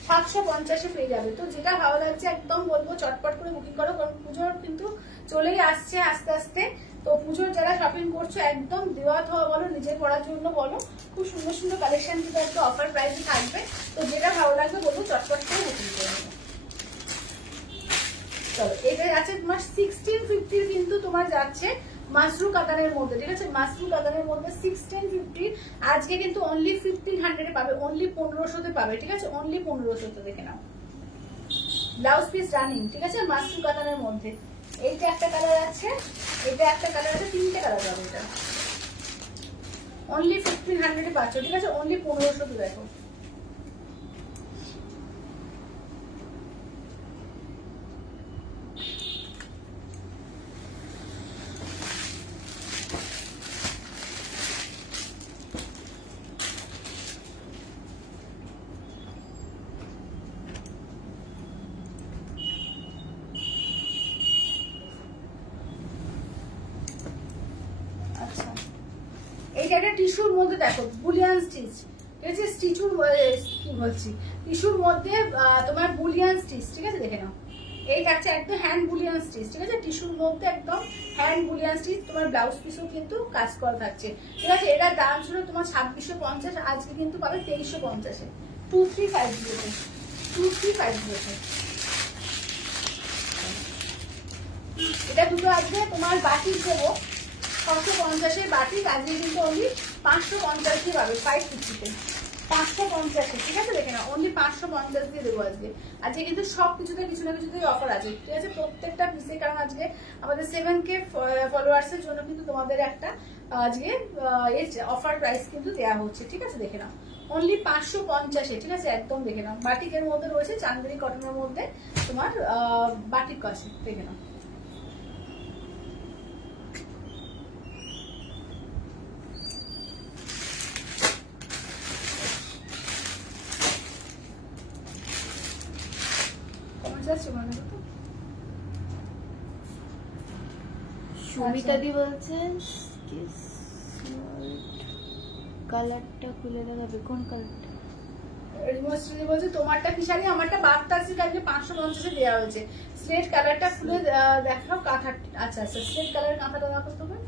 750-এ পেয়ে যাবে। তো যেটা ভালো লাগছে একদম বলবো চটপট করে বুকিং করো, কারণ পুজোর কিন্তু চলেই আসছে আস্তে আস্তে। তো পুজোর যারা শপিং করছো একদম দেওয়া থাওয়া বলো, নিজের পড়ার জন্য বলো, খুব সুন্দর সুন্দর কালেকশন কিন্তু একটা অফার প্রাইসে থাকবে। তো যেটা ভালো লাগবে বলবো চটপট করে বুকিং করে নেবো। চলো এটা যাচ্ছে তোমার 1650 কিন্তু তোমার যাচ্ছে মাসরু কাতানের মধ্যে, ঠিক আছে? মাসরু কাতানের মধ্যে 1650 আজকে কিন্তু অনলি 1500-এ পাবে, অনলি 1500-তে পাবে, ঠিক আছে? অনলি 1500-তে দেখে নাও। ব্লাউজ পিস রানিং, ঠিক আছে? মাসরু কাতানের মধ্যে এইটা একটা কালার আছে, এটা একটা কালার আছে, তিনটে কালার পাবে এটা। অনলি 1500-এ পাচ্ছ, ঠিক আছে? অনলি 1500-তে দেখো। এইটা একটা টিস্যুর মধ্যে দেখো বুলিয়ান স্টিচ, ঠিক আছে? স্টিচুর কি বলছি, টিস্যুর মধ্যে তোমার বুলিয়ান স্টিচ, ঠিক আছে? দেখে নাও এই থাকছে একদম হ্যান্ড বুলিয়ান স্টিচ, ঠিক আছে? টিস্যুর মধ্যে একদম হ্যান্ড বুলিয়ান স্টিচ, তোমার ব্লাউজ পিসও কিন্তু কাজ করা থাকছে, ঠিক আছে? এটার দাম ছিল তোমার 2650, আজকে কিন্তু পাবে 2350-এ, 2350-তে, 2350-তে। এটা দুটো আজকে তোমার বাটিক দেবো 650-এর বাটিক, আজকে কিন্তু অনলি 550 দিয়ে পাবে, 550-তে, 550-এ, ঠিক আছে? দেখে না অনলি 550 দিয়ে দেবো আজকে। আজকে কিন্তু সব কিছুতে কিছু না কিছুতেই অফার আছে, ঠিক আছে? প্রত্যেকটা পিসে, কারণ আজকে আমাদের 7K ফলোয়ার্সের জন্য কিন্তু তোমাদের একটা আজকে অফার প্রাইস কিন্তু দেওয়া হচ্ছে, ঠিক আছে? দেখে নাও অনলি 550-এ, ঠিক আছে? একদম দেখে নাও। বাটিকের মধ্যে রয়েছে, চান্দেরি কটনের মধ্যে তোমার বাটিক আছে, দেখে নাও। সুমিতা দি বলছে কালারটা খুলে দেখাবে, কোন কালারটা? রিমোস্ট্রি বলছে তোমারটা কি শাড়ি, আমারটা বাগতাসি কালকে 550 দেওয়া হয়েছে। স্লেট কালারটা খুলে দেখাও কাঁথা। আচ্ছা আচ্ছা, স্লেট কালারের কাঁথাটা দেখো তোমার,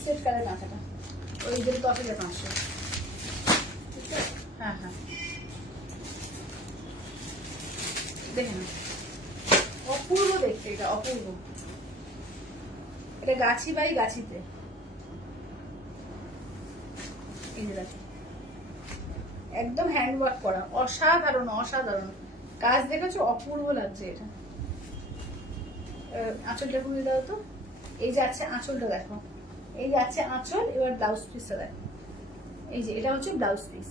স্লেট কালারের কাঁথাটা ওই যে 10,500। ঠিক আছে, হ্যাঁ হ্যাঁ দেখে না, অপূর্ব দেখতে, এটা অপূর্ব। এটা গাছি বাই গাছিতে, এই যে দেখো একদম হ্যান্ডওয়ার্ক করা, অসাধারণ অসাধারণ কাজ দেখেছো, অপূর্ব লাগছে এটা। আঁচলটা খুলে দাও তো, এই যে আছে আঁচলটা দেখো, এই যে আছে আঁচল। এবার ব্লাউজ পিসটা দেখো, এই যে এটা হচ্ছে ব্লাউজ পিস।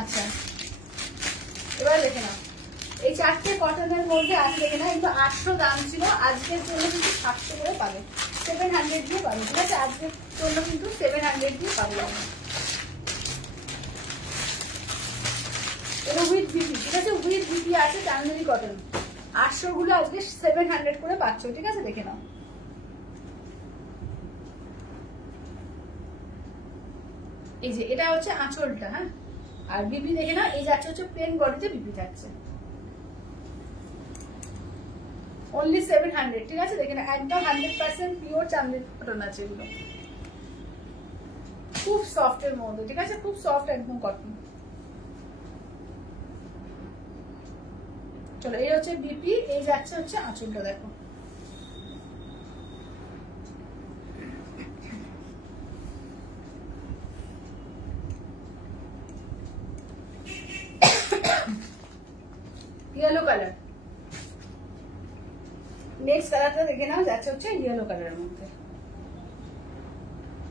আচ্ছা এবার দেখে নাও, এই 4টে কটনের মধ্যে আছে দেখে নাও, কিন্তু 800 দাম ছিল, আজকের জন্য কিন্তু 700 করে পাবে, 700 দিয়ে পাবে। ঠিক আছে, আজকের জন্য কিন্তু 700 দিয়ে পাবে। এটা উইথ বিপি, ঠিক আছে, উইথ বিপি আছে চান্দনি কটন। 800 গুলো আজকে 700 করে পাচ্ছ। ঠিক আছে, দেখে নাও। এই যে এটা হচ্ছে আঁচলটা, হ্যাঁ, আর বিপি দেখে নাও, এই যাচ্ছে হচ্ছে প্লেন বডিতে বিপি থাকছে, অনলি 700। ঠিক আছে, দেখে নাও, একদম 100% পিওর চান্দনি কটন আছে এগুলো, খুব সফট এর মধ্যে। ঠিক আছে, খুব সফট একদম কটন। চলো, এই হচ্ছে বিপি, এই যাচ্ছে হচ্ছে আঁচলটা দেখো। ইয়েলো কালার, নেক্সট কালারটা দেখে নাও, যাচ্ছে হচ্ছে ইয়েলো কালারের মধ্যে।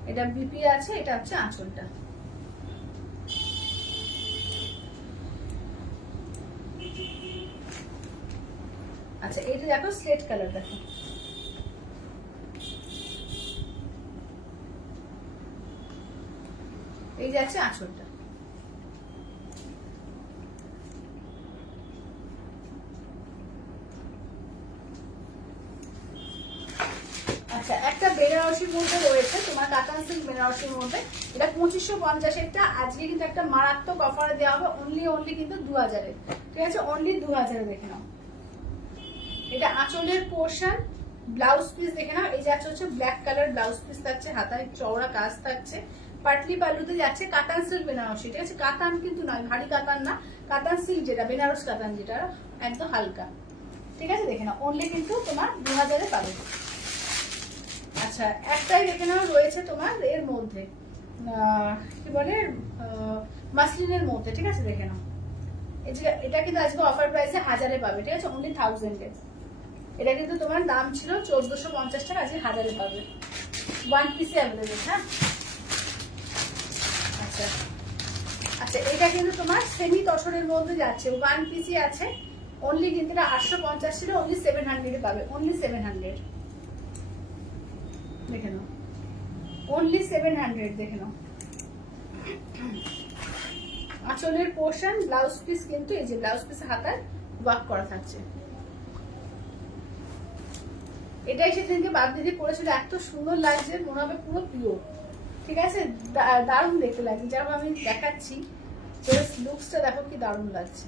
এটা বিপি আছে, এটা হচ্ছে আঁচলটা। আচ্ছা এইটা দেখো, স্লেট কালার দেখো, এই যাচ্ছে আঁচলটা। আচ্ছা, একটা বেনারসির মধ্যে রয়েছে তোমার, কাতান সিল্ক বেনারসির মধ্যে, এটা 2550 আজকে কিন্তু একটা মারাত্মক অফারে দেওয়া হবে, অনলি কিন্তু 2000। ঠিক আছে, অনলি 2000 দেখে নাও। এটা আঁচলের পোর্শন, ব্লাউজ পিস দেখে নাও, এই যাচ্ছে হচ্ছে ব্ল্যাক কালার ব্লাউজ পিস থাকছে, হাতায় চওড়া কাজ থাকছে, পাটলি পাল্লুতে যাচ্ছে কাতান সিল্ক বেনারসি। ঠিক আছে, কাতান কিন্তু নয়, ভারী কাতান না, কাতান সিল্ক যেটা বেনারস কাতান যেটা একদম হালকা। ঠিক আছে, দেখে নাও, অনলি কিন্তু তোমার 2000 পাবে। আচ্ছা, একটাই দেখে নাও রয়েছে তোমার এর মধ্যে, কি বলে, মাসলিনের মধ্যে। ঠিক আছে, দেখে নাও, এটা কিন্তু আজকে অফার প্রাইসে 1000 পাবে। ঠিক আছে, অনলি 1000। এটা কিন্তু তোমার দাম ছিল 1450 টাকা, আজকে 1000 পাবে, 1 পিসে অ্যাভেলেবেল। হ্যাঁ, আচ্ছা আচ্ছা, এটা কিন্তু তোমার সেমি তসরের মধ্যে যাচ্ছে, 1 পিসি আছে, অনলি কিন্তু এটা 850 ছিল, অনলি 700 পাবে, অনলি 700। দেখে নাও, অনলি 700 দেখে নাও। আঁচলের পোর্শন, ব্লাউজ পিস কিন্তু এই যে ব্লাউজ পিস হাতায় ওয়ার্ক করা থাকছে। এটাই সেদিনকে বাদ দিদি পরেছিল, এত সুন্দর লাগছে, মনে হবে পুরো পিওর। ঠিক আছে, দারুণ দেখতে লাগছে, যেরকম আমি দেখাচ্ছি, লুকসটা দেখো কি দারুণ লাগছে।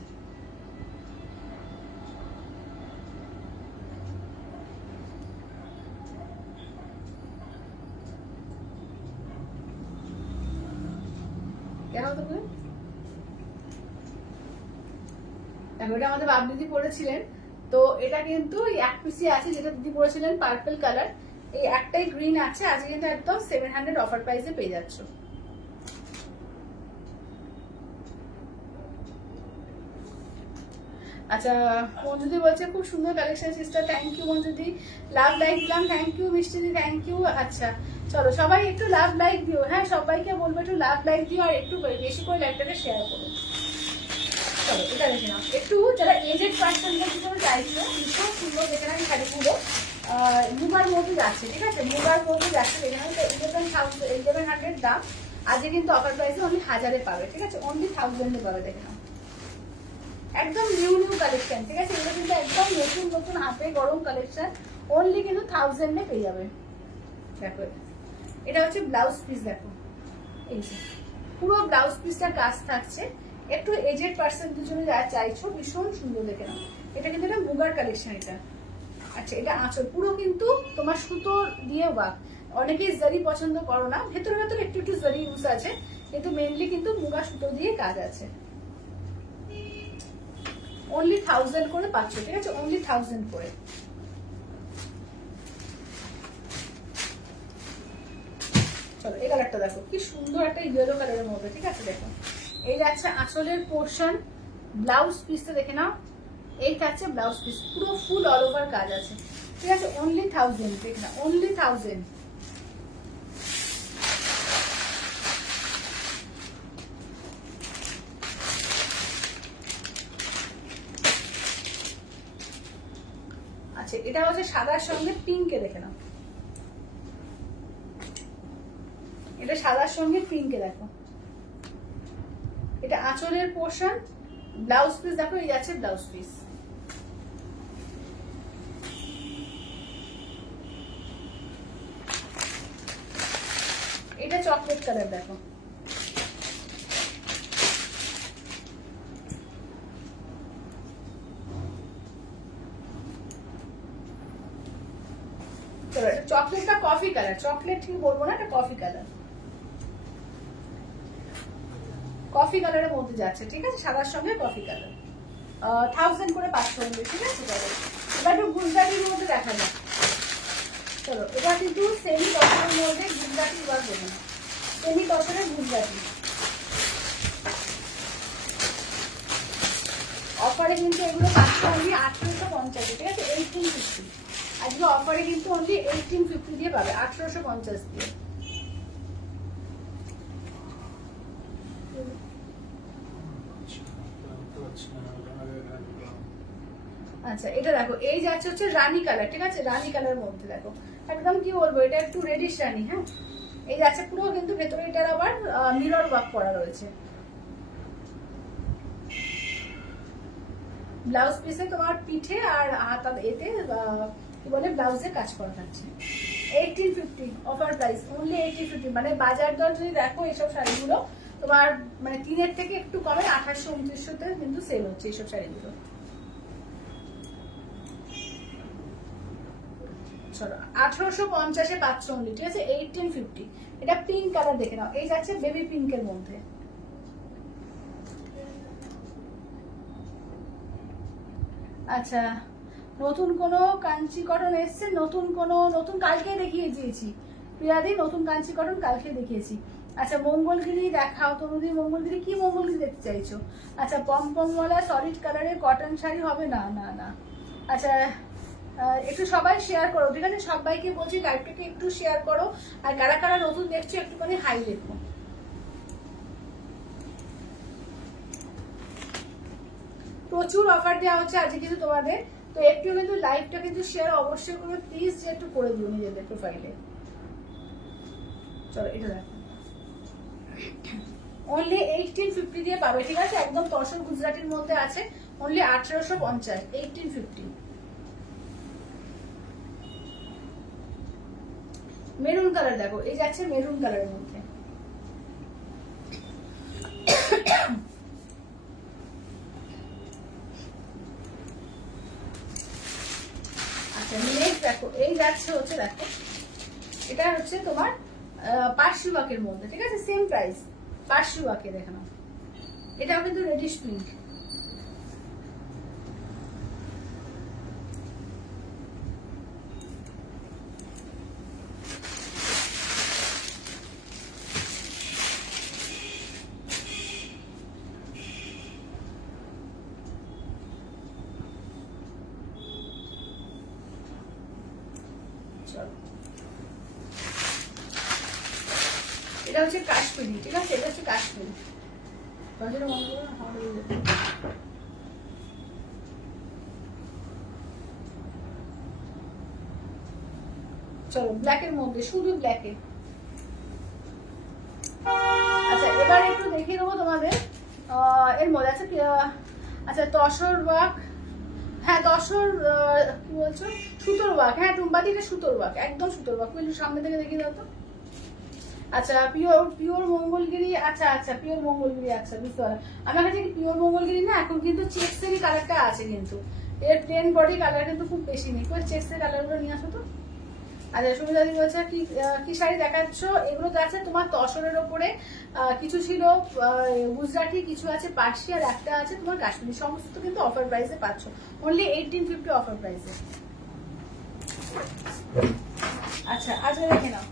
কেন তো এটা আমাদের বাপ দিদি পরেছিলেন, তো এটা কিন্তু 1 পিসি আছে, যেটা দিদি পরেছিলেন পার্পল কালার, এই একটাই গ্রিন আছে, আজকে কিন্তু একদম 700 অফার প্রাইসে পেয়ে যাচ্ছ। আচ্ছা, মঞ্জুদি বলছে খুব সুন্দর কালেকশন সিস্টার, থ্যাংক ইউ মঞ্জুদি, লাভ লাইক দিলাম, থ্যাংক ইউ মিষ্টিদি, থ্যাংক ইউ। আচ্ছা চলো, সবাই একটু লাভ লাইক দিও, হ্যাঁ সবাইকে বলবো একটু লাভ লাইক দিও, আর একটু বেশি করে লাইকটাকে শেয়ার করো। চলো, এটা দেখে নাও, একটু যারা এজেড পার্সনদের ভিতরে চাইছো, ভীষণ সুন্দর দেখে নাও, শাড়ি পুরো মুগার মধ্যে যাচ্ছে। ঠিক আছে, মুগার মধ্যে যাচ্ছে, দেখে নাও, 1100 দাম, আজকে কিন্তু অফার প্রাইসে অনলি 1000 পাবে। ঠিক আছে, অনলি 1000 পাবে, দেখে নাও, একদম নিউ কালেকশন। ঠিক আছে, এগুলো কিন্তু একদম নতুন নতুন হাতে গরম কালেকশন, অনলি কিন্তু 1000 পেয়ে যাবে। দেখো এটা হচ্ছে ব্লাউজ পিস, দেখো এই যে পুরো ব্লাউজ পিসটা কাজ থাকছে। একটু এজেড পার্সনদের জন্য যারা চাইছো ভীষণ সুন্দর দেখে নাও। এটা কিন্তু একটা মুগার কালেকশন এটা। আচ্ছা এটা আঁচল পুরো কিন্তু তোমার সুতো দিয়ে ওয়ার্ক। অনেকেই জারি পছন্দ করো না, ভেতরে ভেতরে একটু একটু জারি ইউজ আছে, কিন্তু মেনলি কিন্তু মুগা সুতো দিয়ে কাজ আছে। অনলি 1000 করে পাচ্ছ, ঠিক আছে, অনলি 1000 করে। চলো এই কালারটা দেখো কি সুন্দর একটা ইয়েলো কালারের মধ্যে, ঠিক আছে। দেখো এই যাচ্ছে আঁচলের পোর্শন, ব্লাউজ পিসটা দেখে নাও, এইটা হচ্ছে ব্লাউজ পিস, পুরো ফুল অল ওভার কাজ আছে, ঠিক আছে। অনলি 1000, দেখে নাও অনলি 1000। আচ্ছা এটা হচ্ছে সাদার সঙ্গে পিঙ্কে, দেখে নাও এটা সাদার সঙ্গে পিঙ্কে, দেখো এটা আঁচলের পোর্শন, ব্লাউজ পিস দেখো এই যাচ্ছে ব্লাউজ পিস। এটা চকলেট কালার, দেখো চকলেটটা কফি কালার, চকলেট ঠিক বলবো না, এটা কফি কালার, কফি কালারের মধ্যে যাচ্ছে, ঠিক আছে, সাদার সঙ্গে কফি কালার। 1000 করে 500, ঠিক আছে। এবার একটু গুজরাটির মধ্যে দেখা যায়। চলো এটা কিন্তু সেমি তসরের মধ্যে গুজরাটি ওয়ার্ক দেবে না, সেমি তসরের গুজরাটি। অফারে কিন্তু এগুলো পাচ্ছ অনলি 1850, ঠিক আছে, 1850। আজকে অফারে কিন্তু অনলি 1850 দিয়ে পাবে, 1850 দিয়ে। আচ্ছা এটা দেখো এই যাচ্ছে হচ্ছে রানী কালার, ঠিক আছে, রানী কালার মধ্যে দেখো একদম কি বলবো, এটা একটু রেডিশ রানী। হ্যাঁ এই যাচ্ছে পুরো কিন্তু ভেতরে এটার আবার মিরর ওয়ার্ক করা রয়েছে। ব্লাউজ পিসে তোমার পিঠে আর হাতা এতে কি বলে ব্লাউজে কাজ করা থাকছে। 1850 অফার প্রাইস, অনলি 1850। মানে বাজার দর যদি দেখো এইসব শাড়িগুলো তোমার মানে 3 থেকে একটু কমে 2800-2900-তে কিন্তু সেল হচ্ছে এইসব শাড়িগুলো। চলো 1850-এ পাচ্ছ অনলি, ঠিক আছে, 1850। এটা পিঙ্ক কালার দেখে নাও, এই যাচ্ছে বেবি পিঙ্কের মধ্যে। আচ্ছা নতুন কোনো কাঞ্চি কটন এসছে, নতুন কালকে দেখিয়ে দিয়েছি প্রিয়াদি, নতুন কাঞ্চি কটন কালকে দেখিয়েছি। আচ্ছা মঙ্গলগিরি দেখাও তনুদি, মঙ্গলগিরি কি মঙ্গলগিরি দেখতে চাইছো? আচ্ছা পমপমওয়ালা সলিড কালারের কটন শাড়ি হবে না, না না। আচ্ছা একটু সবাই শেয়ার করো, ঠিক আছে, সবাইকে বলছি লাইভটাকে একটু শেয়ার করো। আর কারা কারা নতুন দেখছো একটুখানি হাই লেখো। প্রচুর অফার দেওয়া হচ্ছে আজকে কিন্তু তোমাদের, তো একটু কিন্তু লাইভটা কিন্তু শেয়ার অবশ্যই করে প্লিজ, যে একটু করে দিও নিজেদের প্রোফাইলে। চলো এটা দেখো অনলি 1850 দিয়ে পাবে, ঠিক আছে, একদম তসর গুজরাটির মধ্যে আছে, অনলি 1850, 1850। মেরুন কালার দেখো এই যাচ্ছে মেরুন কালারের মধ্যে। আচ্ছা নেক্সট দেখো এই যাচ্ছে হচ্ছে, দেখো এটা হচ্ছে তোমার পার্সি ওয়ার্কের মধ্যে, ঠিক আছে, সেম প্রাইস, পার্সি ওয়ার্কে দেখে নাও। এটাও কিন্তু রেডিশ পিঙ্ক। এটা হচ্ছে কাশ্মীরি, ঠিক আছে, এটা হচ্ছে কাশ্মীরি। চলো ব্ল্যাকের মধ্যে, শুধু ব্ল্যাকে। আচ্ছা এবার একটু দেখিয়ে দেবো তোমাদের এর মধ্যে। আচ্ছা আচ্ছা তসর ওয়ার্ক হ্যাঁ দশর কি বলছো, সুতোর ওয়ার্ক। হ্যাঁ টুম্পাদি এটা সুতোর ওয়ার্ক, একদম সুতোর ওয়ার্ক। একটু সামনে থেকে দেখিয়ে দাও তো। আচ্ছা পিওর পিওর মঙ্গলগিরি, আচ্ছা আচ্ছা পিওর মঙ্গলগিরি, আচ্ছা বুঝতে পারলাম। আমার কাছে পিওর মঙ্গলগিরি না এখন কিন্তু চেক্সেরই কালারটা আছে, কিন্তু এর প্লেন বডি কালার কিন্তু খুব বেশি নেই। করে চেক্সের কালারগুলো নিয়ে আসো তো। আচ্ছা সুমিতাদি বলছে কি কি শাড়ি দেখাচ্ছ? এগুলো আছে তোমার তসরের ওপরে, কিছু ছিল গুজরাটি, কিছু আছে পার্সি, আর একটা আছে তোমার কাশ্মীরি। সমস্ত কিন্তু অফার প্রাইসে পাচ্ছ, অনলি 1850 অফার প্রাইসে। আচ্ছা আজকে দেখে নাও,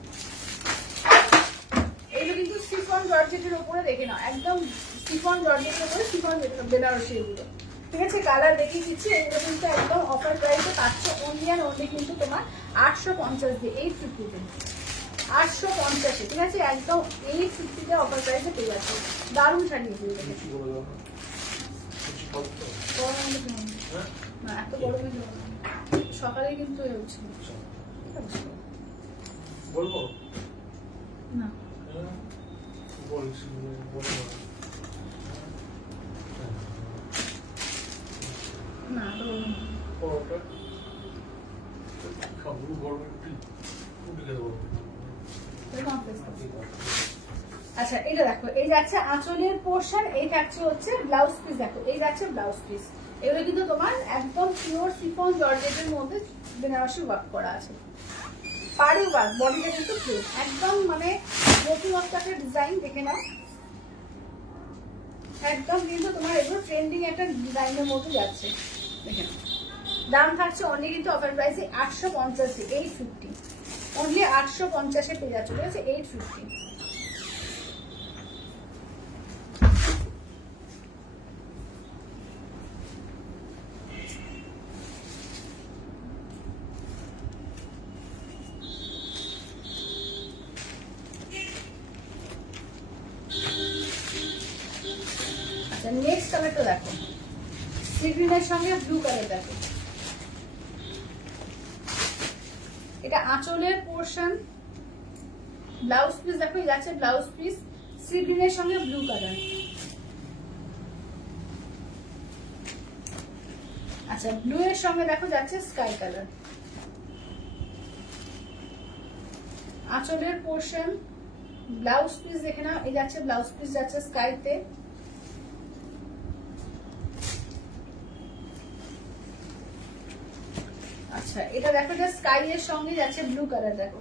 এগুলো কিন্তু শিফন জর্জেটের উপরে দেখে নাও, একদম শিফন জর্জেটের উপরে শিফন বেনারসি এগুলো। ঠিক আছে কালার দেখিয়ে দিচ্ছি, এগুলো কিন্তু একদম অফার প্রাইসে পাচ্ছ, অনলি অ্যান্ড অনলি কিন্তু তোমার 850 দিয়ে, 850-তে, 850-এ। ঠিক আছে একদম 850-তে অফার প্রাইসে পেয়ে যাচ্ছে। দারুণ শাড়ি এগুলো দেখেছি। না এত গরমে সকালে কিন্তু হচ্ছে বলবো না বলছি না পরোটা খাবো গরমে উঠে দেবো। আচ্ছা এটা দেখো, এই যাচ্ছে আঁচলের পোর্শন, এই থাকছে হচ্ছে ব্লাউজ পিস। দেখো এই যাচ্ছে ব্লাউজ পিস, এগুলো কিন্তু তোমার একদম পিওর শিফন জর্জেটের মধ্যে বেনারসি ওয়ার্ক করা আছে। পাড়ি ওয়ার্ক, বডিটা কিন্তু প্লেন, একদম মানে নতুনত্ব একটা ডিজাইন। দেখে নাও একদম কিন্তু তোমার এগুলো ট্রেন্ডিং একটা ডিজাইনের মধ্যে যাচ্ছে। দেখে নাও দাম থাকছে অনলি কিন্তু অফার প্রাইসে 850, 850, অনলি 850-এ পেয়ে যাচ্ছে। ঠিক আছে 850। আচ্ছা নেক্সট কালারটা দেখো, সি গ্রিনের সঙ্গে ব্লু কালার। দেখো এটা আঁচলের পোর্শন, ব্লাউজ পিস দেখো এই যাচ্ছে ব্লাউজ পিস, সি গ্রিনের সঙ্গে ব্লু কালার। আচ্ছা ব্লু এর সঙ্গে দেখো যাচ্ছে স্কাই কালার। আঁচলের পোর্শন, ব্লাউজ পিস দেখে নাও, এই যাচ্ছে ব্লাউজ পিস যাচ্ছে স্কাইতে। আচ্ছা এটা দেখো, এটা স্কাই এর সঙ্গে যাচ্ছে ব্লু কালার। দেখো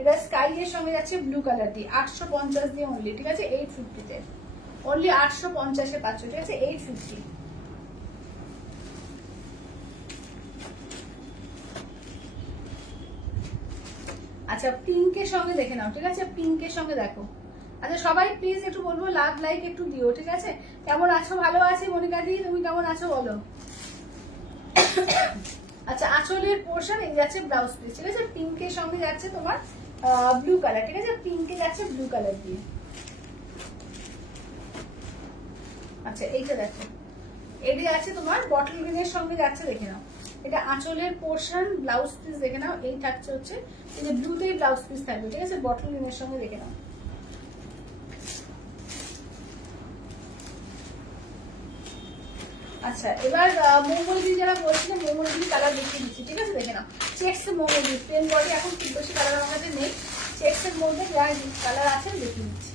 এটা স্কাই এর সঙ্গে যাচ্ছে ব্লু কালার দিয়ে, 850 দিয়ে অনলি। ঠিক আছে 850-তে, অনলি 850-এ পাচ্ছ। ঠিক আছে 850। আচ্ছা পিঙ্কের সঙ্গে দেখে নাও। ঠিক আছে পিঙ্কের সঙ্গে দেখো। আচ্ছা সবাই প্লিজ একটু বলবো লাভ লাইক একটু দিও। ঠিক আছে কেমন আছো? ভালো আছি মনিকা দি, তুমি কেমন আছো বলো। আচ্ছা আঁচলের পোর্শন এই যাচ্ছে ব্লাউজ পিস। ঠিক আছে পিঙ্কের সঙ্গে যাচ্ছে তোমার ব্লু কালার। ঠিক আছে পিঙ্কে যাচ্ছে ব্লু কালার দিয়ে। আচ্ছা এইটা দেখো, এটা যাচ্ছে তোমার বটল গ্রিনের সঙ্গে যাচ্ছে। দেখে নাও এটা আঁচলের পোর্শন, ব্লাউজ পিস দেখে নাও, এই থাকছে হচ্ছে এই যে ব্লুতেই ব্লাউজ পিস থাকবে। ঠিক আছে বটল গ্রিনের সঙ্গে দেখে নাও। আচ্ছা এবার মঙ্গলগিরি যারা বলছিলেন, মঙ্গলগিরি কালার দেখিয়ে দিচ্ছি। ঠিক আছে দেখে নাও চেক্স মঙ্গলগিরি, প্লেন বডি এখন খুব বেশি কালার আমার কাছে নেই, চেক্সের মধ্যে যা কালার আছে দেখিয়ে দিচ্ছি।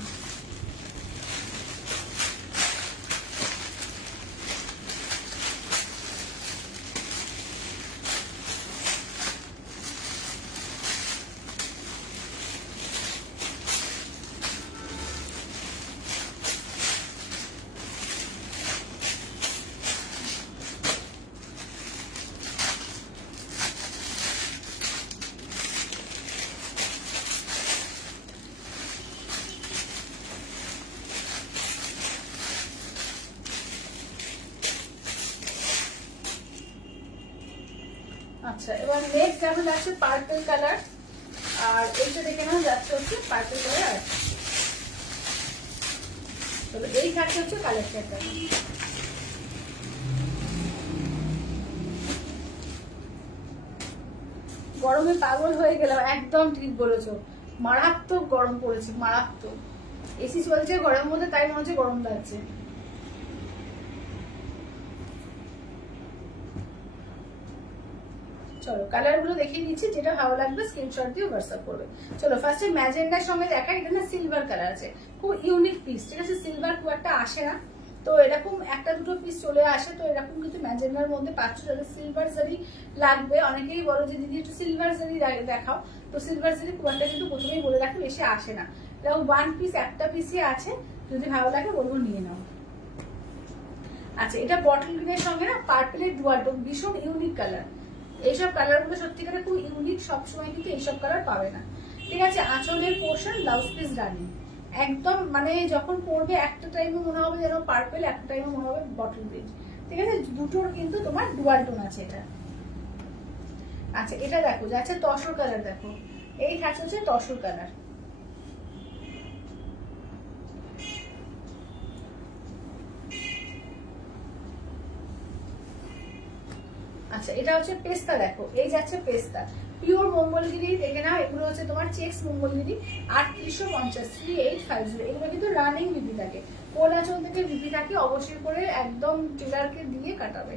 আচ্ছা এবার নেক্সট যেমন যাচ্ছে পার্পল কালার, আর এইটা দেখে নাও যাচ্ছে হচ্ছে পার্পল কালার। আর চলো এই থাকছে হচ্ছে কালেকশনটা। গরমে পাগল হয়ে গেলাম, একদম ঠিক বলেছো, মারাত্মক গরম পড়েছে, মারাত্মক। এসি চলছে ঘরের মধ্যে, তাই মনে হচ্ছে গরম লাগছে। চলো কালার গুলো দেখিয়ে দিচ্ছি, যেটা ভালো লাগবে স্ক্রিনশট দিয়ে হোয়াটসঅ্যাপ করবে। চলো ফার্স্টে ম্যাজেন্ডার সঙ্গে দেখা, এটা না সিলভার কালার আছে, খুব ইউনিক পিস, ঠিক আছে? সিলভার খুব একটা আসে না, তো এরকম একটা দুটো পিস চলে আসে। তো এরকম কিন্তু ম্যাজেন্ডার মধ্যে পাচ্ছ, যাদের সিলভার জারি লাগবে। অনেকেই বলো যে দিদি একটু সিলভার জারি দেখাও, তো সিলভার জারি খুব একটা কিন্তু প্রথমেই বলে রাখি বেশি আসে না, এরকম ওয়ান পিস একটা পিসই আছে, যদি ভালো লাগে বলবো নিয়ে নাও। আচ্ছা এটা বটল গ্রিনের সঙ্গে না পার্পেলের ডুয়াল টোন, ভীষণ ইউনিক কালার। এইসব কালার গুলো সত্যিকারে খুব ইউনিক, সবসময় কিন্তু এইসব কালার পাবে না, ঠিক আছে? আঁচলের পোর্শন, ব্লাউজ পিস রানিং, একদম মানে যখন পরবে একটা টাইমে মনে হবে যেন পার্পেল, একটা টাইমে মনে হবে বটল গ্রিন, ঠিক আছে? দুটোর কিন্তু তোমার ডুয়াল টোন আছে এটা। আচ্ছা এটা দেখো যাচ্ছে তসর কালার, দেখো এই থাকছে হচ্ছে তসর কালার। আচ্ছা এটা হচ্ছে পেস্তা, দেখো এই যাচ্ছে পেস্তা, পিওর মঙ্গলগিরি, দেখে নাও এগুলো হচ্ছে তোমার চেক্স মঙ্গলগিরি, 3850 3850। এগুলো কিন্তু রানিং বিপি থাকে, কোন আঁচল থেকে বিপি থাকে, অবশ্যই করে একদম টেলারকে দিয়ে কাটাবে,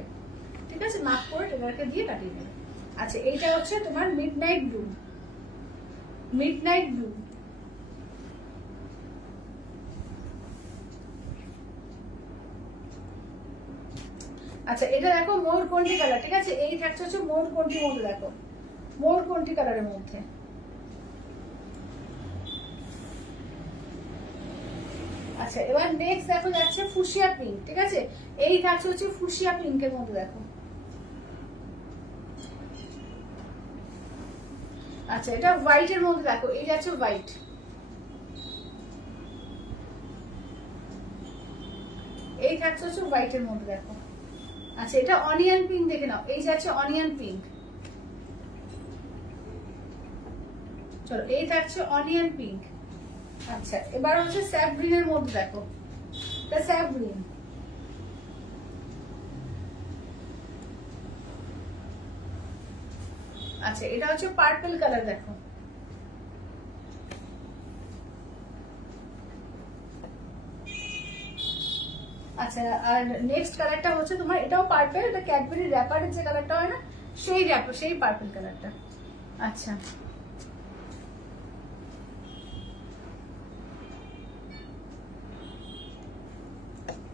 ঠিক আছে? মাপ করে টেলারকে দিয়ে কাটিয়ে নেবে। আচ্ছা এইটা হচ্ছে তোমার মিডনাইট ব্লু, মিডনাইট ব্লু। আচ্ছা এটা দেখো মোরকন্টি কালার, ঠিক আছে? এই থাকছে হচ্ছে মোরকন্টির মধ্যে, দেখো মোরকন্টি কালারের মধ্যে। আচ্ছা এবার নেক্সট দেখো যাচ্ছে ফুশিয়া পিঙ্ক, ঠিক আছে? এই থাকছে হচ্ছে ফুশিয়া পিঙ্কের মধ্যে, দেখো। আচ্ছা এটা হোয়াইটের মধ্যে, দেখো এই যাচ্ছে হোয়াইট। এই থাকছে হচ্ছে হোয়াইটের মধ্যে, দেখো। আচ্ছা এটা অনিয়ন পিঙ্ক, দেখে নাও এই যাচ্ছে অনিয়ন পিঙ্ক। চলো এই থাকছে অনিয়ন পিঙ্ক। আচ্ছা এবার হচ্ছে স্যাপ গ্রিনের মধ্যে, দেখো এটা স্যাপ গ্রিন। আচ্ছা এটা হচ্ছে পার্পল কালার, দেখো। আচ্ছা আর নেক্সট কালারটা হচ্ছে তোমার, এটাও পার্পল, এটা ক্যাডবেরি র্যাপারের যে কালারটা হয় না, সেই র্যাপার, সেই পার্পল কালারটা। আচ্ছা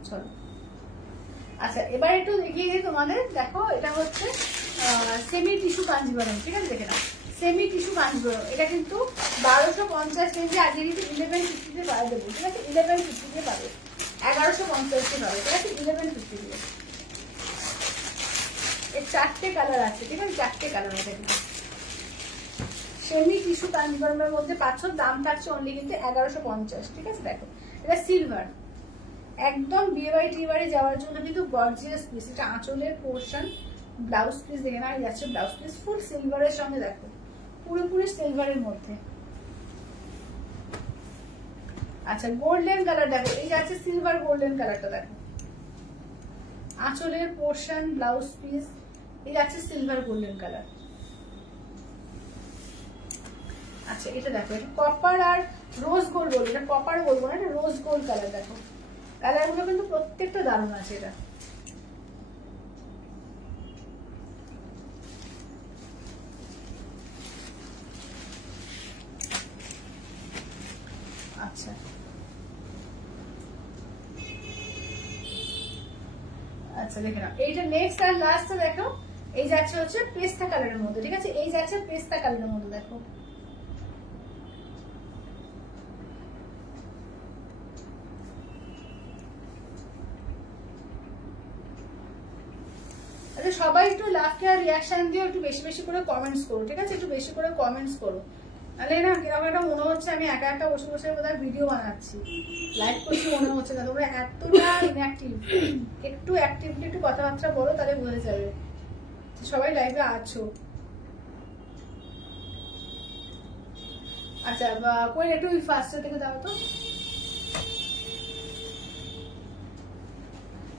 চলো আচ্ছা এবার একটু দেখিয়ে দিই তোমাদের, দেখো এটা হচ্ছে সেমি টিস্যু কাঞ্জিবরম, ঠিক আছে? দেখে নাও সেমি টিস্যু কাঞ্জিবরম, এটা কিন্তু 1250 রেঞ্জে, আজকে কিন্তু 1150-তে পাওয়া দেবো, ঠিক আছে? 1150-তে পাবে, 1150-তে পাবে, ঠিক আছে? 1150 দিয়ে। এর চারটে কালার আছে, ঠিক আছে? চারটে কালার আছে কিন্তু সেমি টিস্যু কাঞ্জিবরমের মধ্যে পাচ্ছ, দাম থাকছে অনলি কিন্তু 1150, ঠিক আছে? দেখো এটা সিলভার, একদম বিয়ে বাড়ি টিয়ে বাড়ি যাওয়ার জন্য কিন্তু গর্জিয়াস পিস। এটা আঁচলের পোর্শন, ব্লাউজ পিস দেখে না যাচ্ছে, ব্লাউজ পিস ফুল সিলভারের সঙ্গে, দেখো পুরোপুরি সিলভারের মধ্যে। আচ্ছা গোল্ডেন কালার, দেখো এই যাচ্ছে সিলভার গোল্ডেন কালারটা, দেখো আঁচলের পোর্শন, ব্লাউজ পিস, এই যাচ্ছে সিলভার গোল্ডেন কালার। আচ্ছা এটা দেখো, এটা কপার আর রোজ গোল্ড বলবো, এটা কপার বলবো না, এটা রোজ গোল্ড কালার, দেখো কালারগুলো কিন্তু প্রত্যেকটা দারুণ আছে এটা। আচ্ছা আচ্ছা দেখে নাও এইটা নেক্সট আর লাস্টটা, দেখো এই যাচ্ছে হচ্ছে পেস্তা কালারের মধ্যে, ঠিক আছে? এই যাচ্ছে পেস্তা কালারের মধ্যে, দেখো আচ্ছা সবাই একটু লাভ কেয়ার রিয়াকশন দিও, একটু বেশি বেশি করে কমেন্টস করো, ঠিক আছে? একটু বেশি করে কমেন্টস করো, তাহলে না কিরকম একটা মনে হচ্ছে আমি একা একা বসে বসে বোধহয় ভিডিও বানাচ্ছি, লাইভ করছি মনে হচ্ছে না। তোমরা এতটা ইনঅ্যাক্টিভ, একটু অ্যাক্টিভলি একটু কথাবার্তা বলো, তাহলে বোঝা যাবে সবাই লাইভে আছো। আচ্ছা কই একটু ফার্স্ট থেকে দাও তো।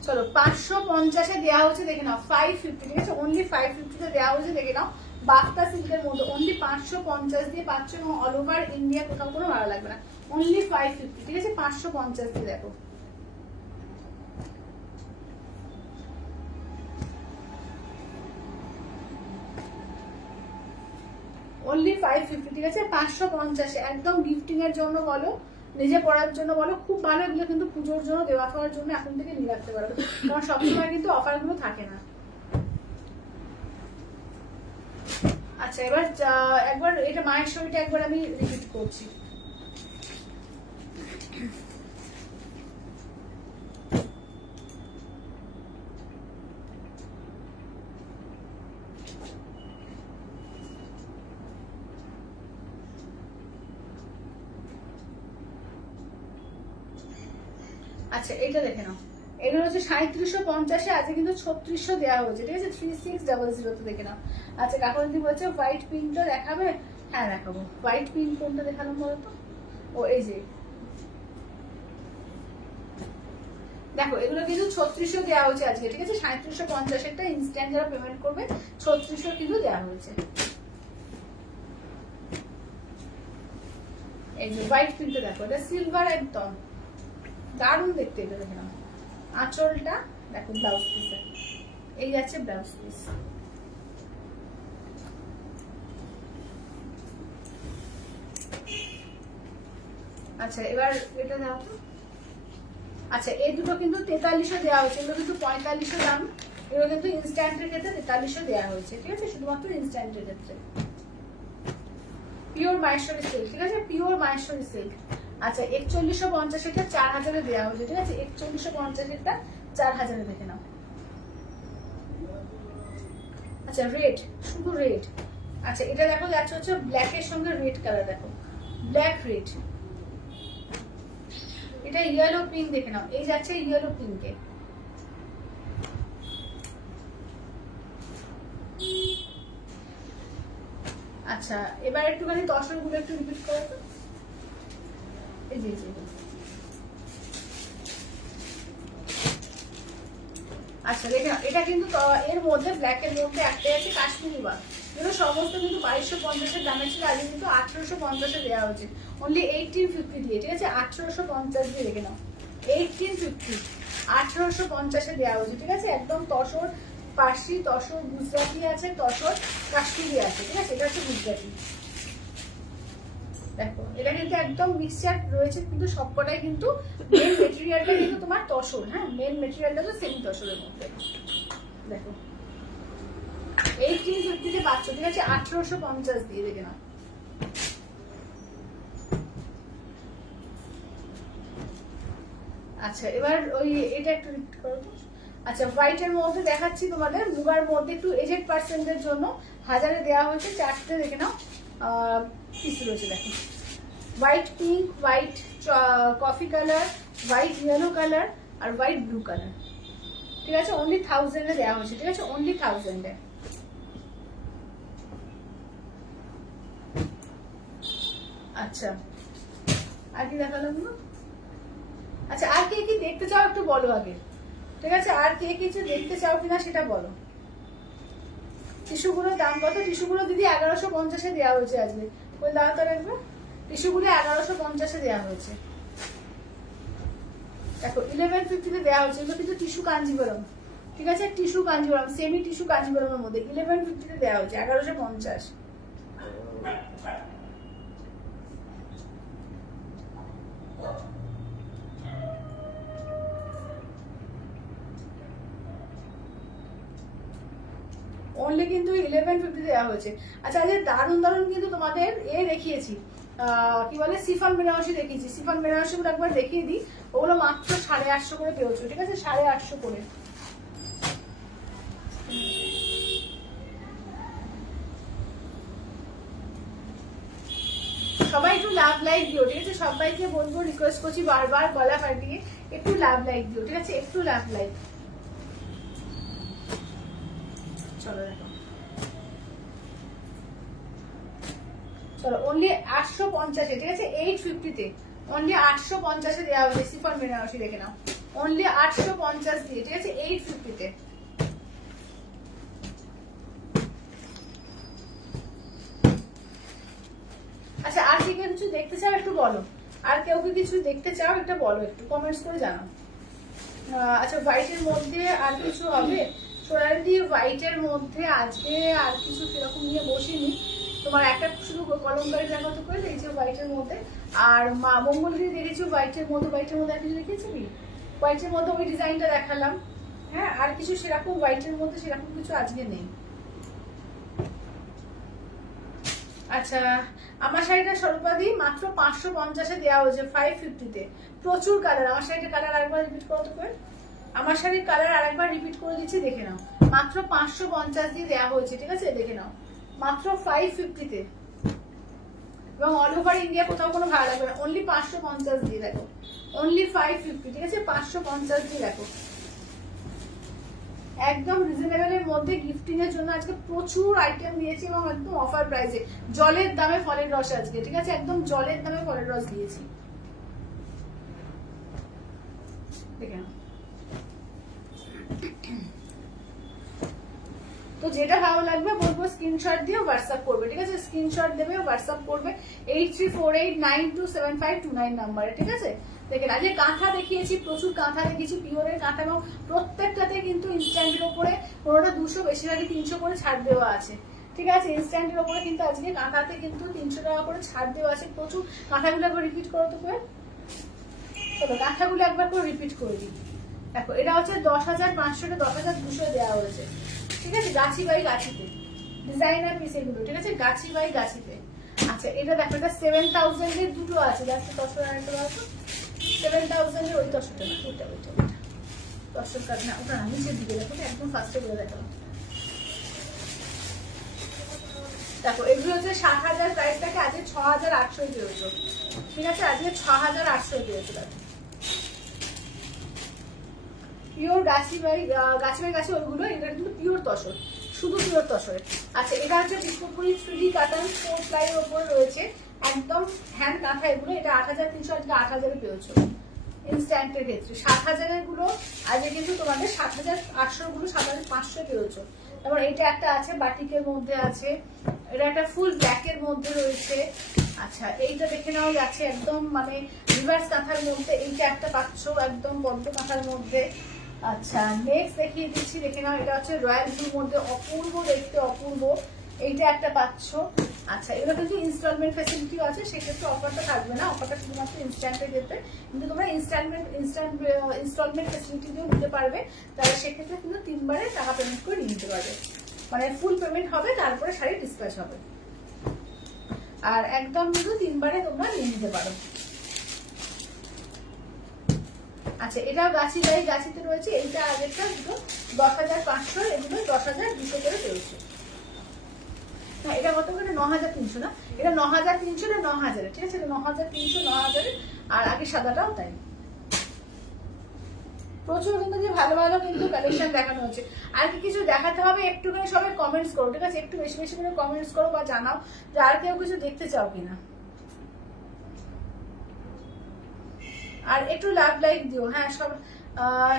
চলো 550-এ দেওয়া হচ্ছে, দেখে নাও 550, ঠিক আছে? অনলি 550-তে দেওয়া হচ্ছে, দেখে নাও বাফটা সিল্কের মধ্যে অনলি 550 দিয়ে পাচ্ছ, এবং অল ওভার ইন্ডিয়া কোথাও কোনো ভালো লাগবে না, অনলি 550, ঠিক আছে? 550 দিয়ে দেখো। অনলি 550, ঠিক আছে 550, একদম গিফটিং এর জন্য বলো, নিজে পড়ার জন্য বলো, খুব ভালো। এগুলো কিন্তু পুজোর জন্য দেওয়া খাওয়ার জন্য এখন থেকে নিয়ে রাখতে পারো, কারণ সবসময় কিন্তু অফার গুলো থাকে না। আচ্ছা এবার একবার এটা মায়ের শরীরটা একবার আমি রিপিট করছি। আচ্ছা এইটা দেখে নাও, এগুলো হচ্ছে 3750, আজকে কিন্তু 3600 দেওয়া হয়েছে, ঠিক আছে 3600 তো দেখে নাও। আচ্ছা কাকুদি বলছে হোয়াইট পিঙ্কটা দেখাবে, হ্যাঁ দেখাবো। হোয়াইট পিঙ্ক কোনটা দেখালাম বলতো, ও এই যে দেখো, এগুলো কিন্তু 3600 দেওয়া হয়েছে আজকে, ঠিক আছে 3750 একটা ইনস্ট্যান্ট যারা পেমেন্ট করবে 3600 কিন্তু দেওয়া হয়েছে। এই যে হোয়াইট পিঙ্কটা দেখো, এটা সিলভার একদম দারুণ দেখতে, এটা দেখে নাও। আঁচলটা দেখো, ব্লাউজ পিসে এই যাচ্ছে ব্লাউজ পিস। আচ্ছা এবার এটা দাও তো। আচ্ছা এই দুটো কিন্তু 4300 দেওয়া হয়েছে, এগুলো কিন্তু 4500 দাম, এগুলো কিন্তু ইনস্ট্যান্টের ক্ষেত্রে 4300 দেওয়া হয়েছে, ঠিক আছে শুধুমাত্র ইনস্ট্যান্টের ক্ষেত্রে। পিওর মাহেশ্বরী সিল্ক, ঠিক আছে পিওর মাহেশ্বরী সিল্ক। আচ্ছা 4150 এটা 4000 এ দেওয়া হয়েছে, ঠিক আছে 4150 এটা 4000 এ দেখে নাও। আচ্ছা রেড, শুধু রেড। আচ্ছা এটা দেখো যাচ্ছে হচ্ছে ব্ল্যাক এর সঙ্গে রেড কালার, দেখো ব্ল্যাক রেড। এটা ইয়েলো পিঙ্ক দেখে নাও, এই যাচ্ছে ইয়েলো পিঙ্কে। আচ্ছা এবার একটুখানি তসর গুলো একটু রিপিট করো তো। এই যে আচ্ছা দেখে নাও, এটা কিন্তু এর মধ্যে ব্ল্যাক এর মধ্যে একটাই আছে কাশ্মীরি ওয়ান, যেগুলো সমস্ত কিন্তু 2250 এর দামে ছিল, আজকে কিন্তু 1850 এ দেওয়া হয়েছে অনলি 1850 দিয়ে, ঠিক আছে 1850 দিয়ে দেখে নাও। 1850 1850 এ দেওয়া হয়েছে, ঠিক আছে একদম তসর পার্সি, তসর গুজরাটি আছে, তসর কাশ্মীরি আছে, ঠিক আছে এটা হচ্ছে গুজরাটি। দেখো এটা কিন্তু একদম মিক্সচার রয়েছে, কিন্তু সবকটাই কিন্তু মেন মেটেরিয়ালটা কিন্তু তোমার তসর, হ্যাঁ মেন মেটেরিয়ালটা তো সেমি তসরের মধ্যে। দেখো 1850 তে পাচ্ছ, ঠিক আছে 1850 দিয়ে দেখে না। আচ্ছা এবার ওই এটা একটু রিপিট করো তো। আচ্ছা হোয়াইটের মধ্যে দেখাচ্ছি তোমাদের, মুগার মধ্যে একটু এজেড পার্সেন্টের জন্য 1000 এ দেওয়া হয়েছে, চারটে দেখে নাও পিস রয়েছে। দেখো white pink, white coffee colour, white yellow colour আর হোয়াইট ব্লু কালার, ঠিক আছে অনলি 1000 এ দেওয়া হয়েছে, ঠিক আছে অনলি 1000 এ। আচ্ছা আর কি দেখালাম না? আচ্ছা আর কে কি দেখতে চাও একটু বলো আগে, ঠিক আছে আর কে কিছু দেখতে চাও কিনা সেটা বলো। টিস্যুগুলোর দাম কত? টিস্যুগুলো দিদি 1150 এ দেওয়া হয়েছে আজকে, ওই দাও তো রাখবে। টিস্যুগুলো 1150 এ দেওয়া হয়েছে, দেখো 1150 তে দেওয়া হয়েছে, এগুলো কিন্তু টিস্যু কাঞ্জিবরম, ঠিক আছে টিস্যু কাঞ্জিবরম, সেমি টিস্যু কাঞ্জিবরমের মধ্যে 1150 তে দেওয়া হয়েছে 1150। অনলি কিন্তু 1150 দেওয়া হয়েছে। আচ্ছা আজকে দারুণ দারুণ কিন্তু তোমাদের দেখিয়েছি, কি বলে সিফন বেনারসি দেখিয়েছি, সিফন বেনারসি গুলো একবার দেখিয়ে দিই। ওগুলো মাত্র 850 করে পেয়েছো, ঠিক আছে 850 করে। সবাই একটু লাভ লাইক দিও, ঠিক আছে সবাইকে বলবো, রিকোয়েস্ট করছি বারবার গলা ফাটিয়ে একটু লাভ লাইক দিও, ঠিক আছে একটু লাভ লাইক। চলো দেখো, চলো অনলি 850 এ, ঠিক আছে 850 তে, অনলি 850 এ দেওয়া হয়েছে সিফন বেনারসি দেখে নাও, অনলি 850 দিয়ে, ঠিক আছে 850 তে। আচ্ছা আর কি কিছু দেখতে চাও একটু বলো, আর কেউ কি কিছু দেখতে চাও একটা বলো, একটু কমেন্টস করে জানাও। আচ্ছা হোয়াইটের মধ্যে আর কিছু হবে সোনালি, হোয়াইটের মধ্যে আজকে আর কিছু সেরকম নিয়ে বসিনি, তোমার একটা শুধু কলমকারিটা কত করে দেখছি হোয়াইটের মধ্যে, আর মা মঙ্গলগিরি দেখেছি হোয়াইটের মধ্যে আর কিছু দেখেছিলি হোয়াইটের মধ্যে ওই ডিজাইনটা দেখালাম। হ্যাঁ, আর কিছু সেরকম হোয়াইটের মধ্যে সেরকম কিছু আজকে নেই। আচ্ছা, আমার শাড়িটা স্বরূপাদি মাত্র 550-এ দেওয়া হয়েছে 550-তে। প্রচুর কালার। আমার শাড়িটা কালার আরেকবার রিপিট করো তো করে। আমার শাড়ির কালার আরেকবার রিপিট করে দিচ্ছি, দেখে নাও। মাত্র 550 দিয়ে দেওয়া হয়েছে, ঠিক আছে, দেখে নাও। মাত্র 550-তে, এবং অল ওভার ইন্ডিয়া কোথাও কোনো ভাড়া লাগবে না। অনলি 550 দিয়ে দেখো, অনলি 550, ঠিক আছে, 550 দিয়ে দেখো। একদম রিজনেবলের মধ্যে গিফটিং এর জন্য আজকে প্রচুর আইটেম দিয়েছি, এবং একদম অফার প্রাইসে। জলের দামে ফলের রস আজকে, ঠিক আছে, একদম জলের দামে ফলের রস দিয়েছি, দেখে নাও। তো যেটা ভালো লাগবে বলবো স্ক্রিনশট দিয়ে হোয়াটসঅ্যাপ করবে, ঠিক আছে, স্ক্রিনশট দেবে হোয়াটসঅ্যাপ করবে 8348927529 নাম্বারে, ঠিক আছে। দেখেন আজকে কাঁথা দেখিয়েছি, প্রচুর কাঁথা দেখিয়েছি, পিওরের কাঁথা, এবং প্রত্যেকটাতে কিন্তু ইনস্ট্যান্টের উপরে কোনোটা 200, বেশিরভাগই 300 করে ছাড় দেওয়া আছে, ঠিক আছে। ইনস্ট্যান্টের উপরে কিন্তু আজকে কাঁথাতে কিন্তু 300 টাকা করে ছাড় দেওয়া আছে। প্রচুর কাঁথাগুলো একবার রিপিট করো তো করে, চলো কাঁথাগুলো একবার করে রিপিট করে দিই। দেখো এটা হচ্ছে 10,500, 10,200 দেওয়া হয়েছে, ঠিক আছে, গাছি বাই গাছিতে ডিজাইনার পিস এগুলো, ঠিক আছে, গাছি বাই গাছিতে। আচ্ছা, এটা দেখো, এটা 7,000 এর দুটো আছে, দেখো তসর আরেকটা দেখো, 7,000 এর ওই তসরটা না, ওইটা তসর কাজ না, ওটা না, নিচের দিকে দেখো, একদম ফার্স্টে বলে দেখো। দেখো এগুলো হচ্ছে 7,000 প্রাইসটাকে আজকে 6,800 পেয়েছো, ঠিক আছে, আজকে 6,800 পেয়েছো। দেখো পিওর গাছি বাই গাছি ওইগুলো, এটা কিন্তু পিওর তসর, শুধু পিওর তসর। আচ্ছা, এটা হচ্ছে বিষ্ণুপুরি 3D কাতান 4 প্লাইয়ের ওপর রয়েছে, একদম হ্যান্ড কাঁথা এগুলো। এটা 8,300, আজকে 8,000 পেয়েছো ইনস্ট্যান্টের ক্ষেত্রে। 7,000 গুলো আজকে কিন্তু তোমাদের 7,800 গুলো 7,500 পেয়েছো। তারপর এটা একটা আছে বাটিকের মধ্যে আছে, এটা একটা ফুল ব্ল্যাকের মধ্যে রয়েছে। আচ্ছা, এইটা দেখে নাও যাচ্ছে একদম মানে রিভার্স কাঁথার মধ্যে, এইটা একটা পাচ্ছ একদম বদ্ধ কাঁথার মধ্যে। আচ্ছা, নেক্সট দেখিয়ে দিচ্ছি, দেখে নাও, এটা হচ্ছে রয়্যাল ব্লুর মধ্যে, অপূর্ব দেখতে, অপূর্ব, এইটা একটা পাচ্ছ। আচ্ছা, এগুলো কিন্তু ইনস্টলমেন্ট ফ্যাসিলিটিও আছে, সেক্ষেত্রে অফারটা থাকবে না, অফারটা শুধুমাত্র ইনস্ট্যান্টের ক্ষেত্রে, কিন্তু তোমরা ইনস্টলমেন্ট ফ্যাসিলিটি দিয়েও নিতে পারবে, তাহলে সেক্ষেত্রে কিন্তু 3 বারে টাকা পেমেন্ট করে নিয়ে নিতে পারবে, মানে ফুল পেমেন্ট হবে, তারপরে শাড়ি ডিসপ্যাচ হবে, আর একদম কিন্তু 3 বারে তোমরা নিয়ে নিতে পারো। আচ্ছা, এটাও গাছি বাই গাছিতে রয়েছে, এইটা আগেরটা দুটো 10,500, এগুলো 10,200 করে পেয়েছে। হ্যাঁ, এটা কত করে? 9,300 না, এটা 9,300, এটা 9,000, ঠিক আছে, 9,300, 9,000, আর আগে সাদাটাও তাই। প্রচুর কিন্তু যে ভালো ভালো কিন্তু কালেকশন দেখানো হচ্ছে। আর কি কিছু দেখাতে হবে? একটুখানি সবাই কমেন্টস করো, ঠিক আছে, একটু বেশি বেশি করে কমেন্টস করো বা জানাও যে আর কেউ কিছু দেখতে চাও কিনা, আর একটু লাভ লাইক দিও। হ্যাঁ,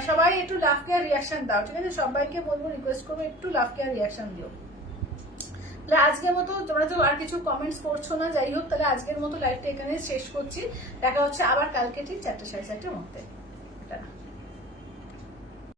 সবাই একটু লাভ কেয়ার রিয়াকশন দাও, ঠিক আছে, সবাইকে বলবো, রিকোয়েস্ট করবো একটু লাভ কেয়ার রিয়াকশন দিও। তাহলে আজকের মতো, তোমরা তো আর কিছু কমেন্টস করছো না, যাই হোক, তাহলে আজকের মতো লাইভটা এখানে শেষ করছি। দেখা হচ্ছে আবার কালকে ঠিক 4:30 সাড়ে 4:30 মধ্যে।